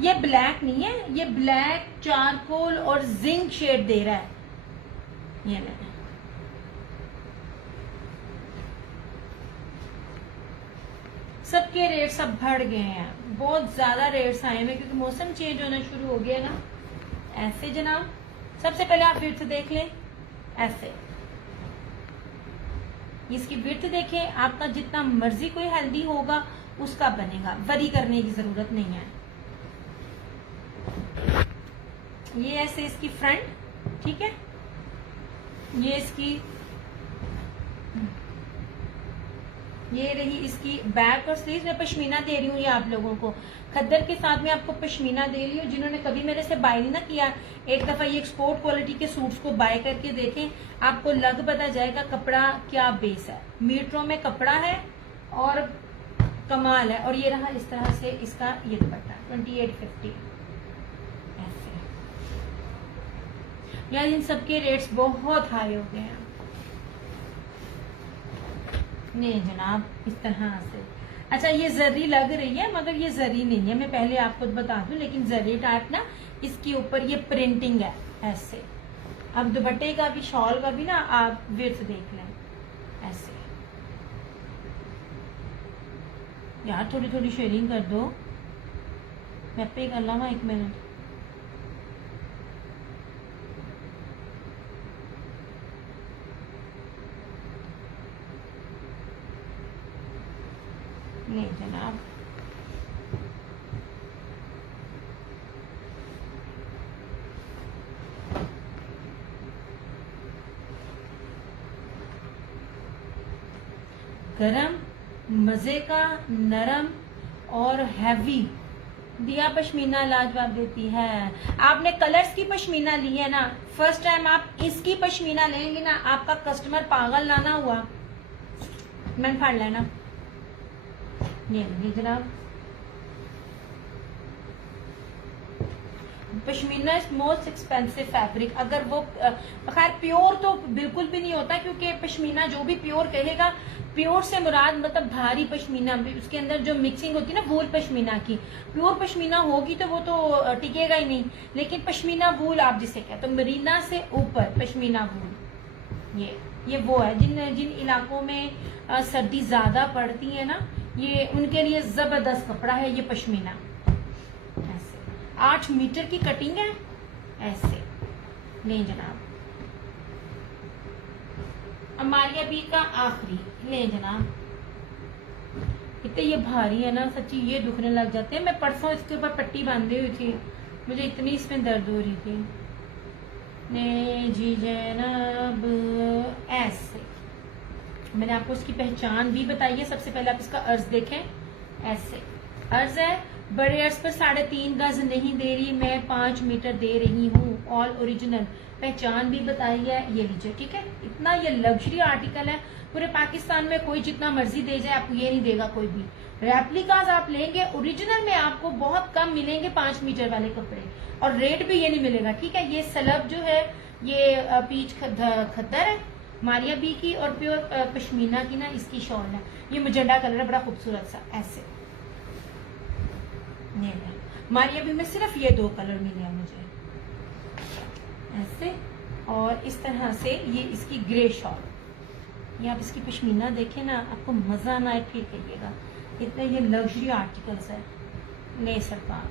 ये ब्लैक नहीं है, ये ब्लैक, चारकोल और जिंक शेड दे रहा है। ये मैंने सबके रेट सब बढ़ गए हैं, बहुत ज्यादा रेट्स आए हैं क्योंकि मौसम चेंज होना शुरू हो गया ना। ऐसे जनाब, सबसे पहले आप विड्थ देख लें, ऐसे इसकी विड्थ देखें। आपका जितना मर्जी कोई हेल्दी होगा उसका बनेगा, वरी करने की जरूरत नहीं है। ये ऐसे इसकी फ्रंट, ठीक है। ये इसकी, ये रही इसकी बैक और स्लीव्स। मैं पश्मीना दे रही हूँ ये आप लोगों को, खद्दर के साथ में आपको पश्मीना दे रही हूँ। जिन्होंने कभी मेरे से बाय नहीं ना किया, एक दफा ये एक्सपोर्ट क्वालिटी के सूट्स को बाय करके देखें, आपको लग पता जाएगा कपड़ा क्या बेस है। मीटरों में कपड़ा है और कमाल है। और ये रहा इस तरह से इसका ये दुपट्टा 2850। ऐसे यार इन सबके रेट्स बहुत हाई हो गए हैं। नहीं जनाब, इस तरह से। अच्छा ये जरी लग रही है मगर ये जरी नहीं है, मैं पहले आपको बता दूं। लेकिन जरी टाइप ना, इसके ऊपर ये प्रिंटिंग है ऐसे। अब दुपट्टे का भी, शॉल का भी ना आप विड्थ देख लें, ऐसे। यार थोड़ी थोड़ी शेयरिंग कर दो, मैं पे कर लावा 1 मिनट। नहीं जनाब, गरम, मजे का, नरम और हैवी दिया पश्मीना लाजवाब देती है। आपने कलर्स की पश्मीना ली है ना, फर्स्ट टाइम आप इसकी पश्मीना लेंगे ना, आपका कस्टमर पागल ना हुआ, मैं फाड़ लेना। ये जनाब, pashmina is most expensive fabric. अगर वो खैर प्योर तो बिल्कुल भी नहीं होता, क्योंकि पश्मीना जो भी प्योर कहेगा, प्योर से मुराद मतलब भारी पश्मीना, उसके अंदर जो मिक्सिंग होती है ना वूल पश्मीना की, प्योर पश्मीना होगी तो वो तो टिकेगा ही नहीं। लेकिन पश्मीना वूल आप जिसे कहते हो, तो मरीना से ऊपर पश्मीना वूल, ये वो है जिन इलाकों में सर्दी ज्यादा पड़ती है ना, ये उनके लिए जबरदस्त कपड़ा है ये पश्मीना। ऐसे 8 मीटर की कटिंग है, ऐसे। नहीं जनाब, अमालिया बी का आखिरी, ले जनाब। इतने ये भारी है ना, सच्ची ये दुखने लग जाते हैं। मैं परसों इसके ऊपर पट्टी बांधी हुई थी, मुझे इतनी इसमें दर्द हो रही थी। ने जी जनाब, ऐसे मैंने आपको इसकी पहचान भी बताई है। सबसे पहले आप इसका अर्ज देखें, ऐसे अर्ज है बड़े अर्ज पर 3.5 गज नहीं दे रही मैं, 5 मीटर दे रही हूँ। ऑल ओरिजिनल, पहचान भी बताई है, ये लीजिए, ठीक है। इतना ये लग्जरी आर्टिकल है, पूरे पाकिस्तान में कोई जितना मर्जी दे जाए आपको ये नहीं देगा कोई भी। रेप्लिकाज आप लेंगे ओरिजिनल में आपको बहुत कम मिलेंगे 5 मीटर वाले कपड़े, और रेट भी ये नहीं मिलेगा, ठीक है। ये सलब जो है ये पीच खद्दर है मारिया बी की, और प्योर पश्मीना की ना इसकी शॉल है। ये मजेंडा कलर है, बड़ा खूबसूरत सा, ऐसे मारिया बी में सिर्फ ये 2 कलर मिले हैं मुझे, ऐसे। और इस तरह से ये इसकी ग्रे शॉल, ये आप इसकी पश्मीना देखें ना, आपको मजा ना आए फिर कहिएगा, इतने ये लग्जरी आर्टिकल्स है। ले सरकार,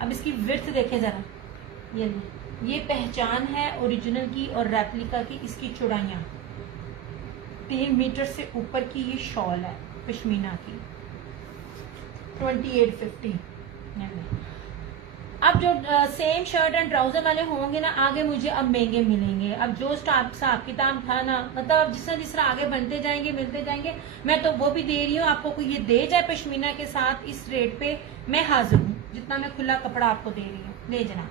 अब इसकी विड्थ देखें जरा, ये पहचान है ओरिजिनल की और रेप्लिका की। इसकी चौड़ाइयां 3 मीटर से ऊपर की ये शॉल है पश्मीना की, 2850। अब जो सेम शर्ट एंड ट्राउजर वाले होंगे ना, आगे मुझे अब महंगे मिलेंगे। अब जो हिसाब किताब था ना, मतलब जिस तरह आगे बनते जाएंगे मिलते जाएंगे, मैं तो वो भी दे रही हूँ आपको। कोई ये दे जाए पश्मीना के साथ इस रेट पे, मैं हाजिर हूँ, जितना मैं खुला कपड़ा आपको दे रही हूँ, ले जना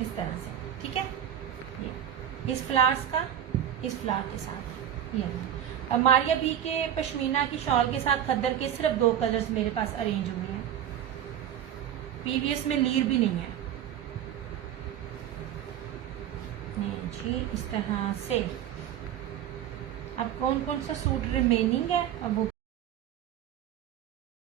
इस तरह से, ठीक है। ये इस फ्लावर्स का, इस फ्लावर के साथ, ये मारिया बी के पश्मीना की शॉल के साथ खद्दर के सिर्फ 2 कलर्स मेरे पास अरेंज हुए हैं। पीवीएस में लीर भी नहीं है जी, इस तरह से। अब कौन कौन सा सूट रिमेनिंग है अब वो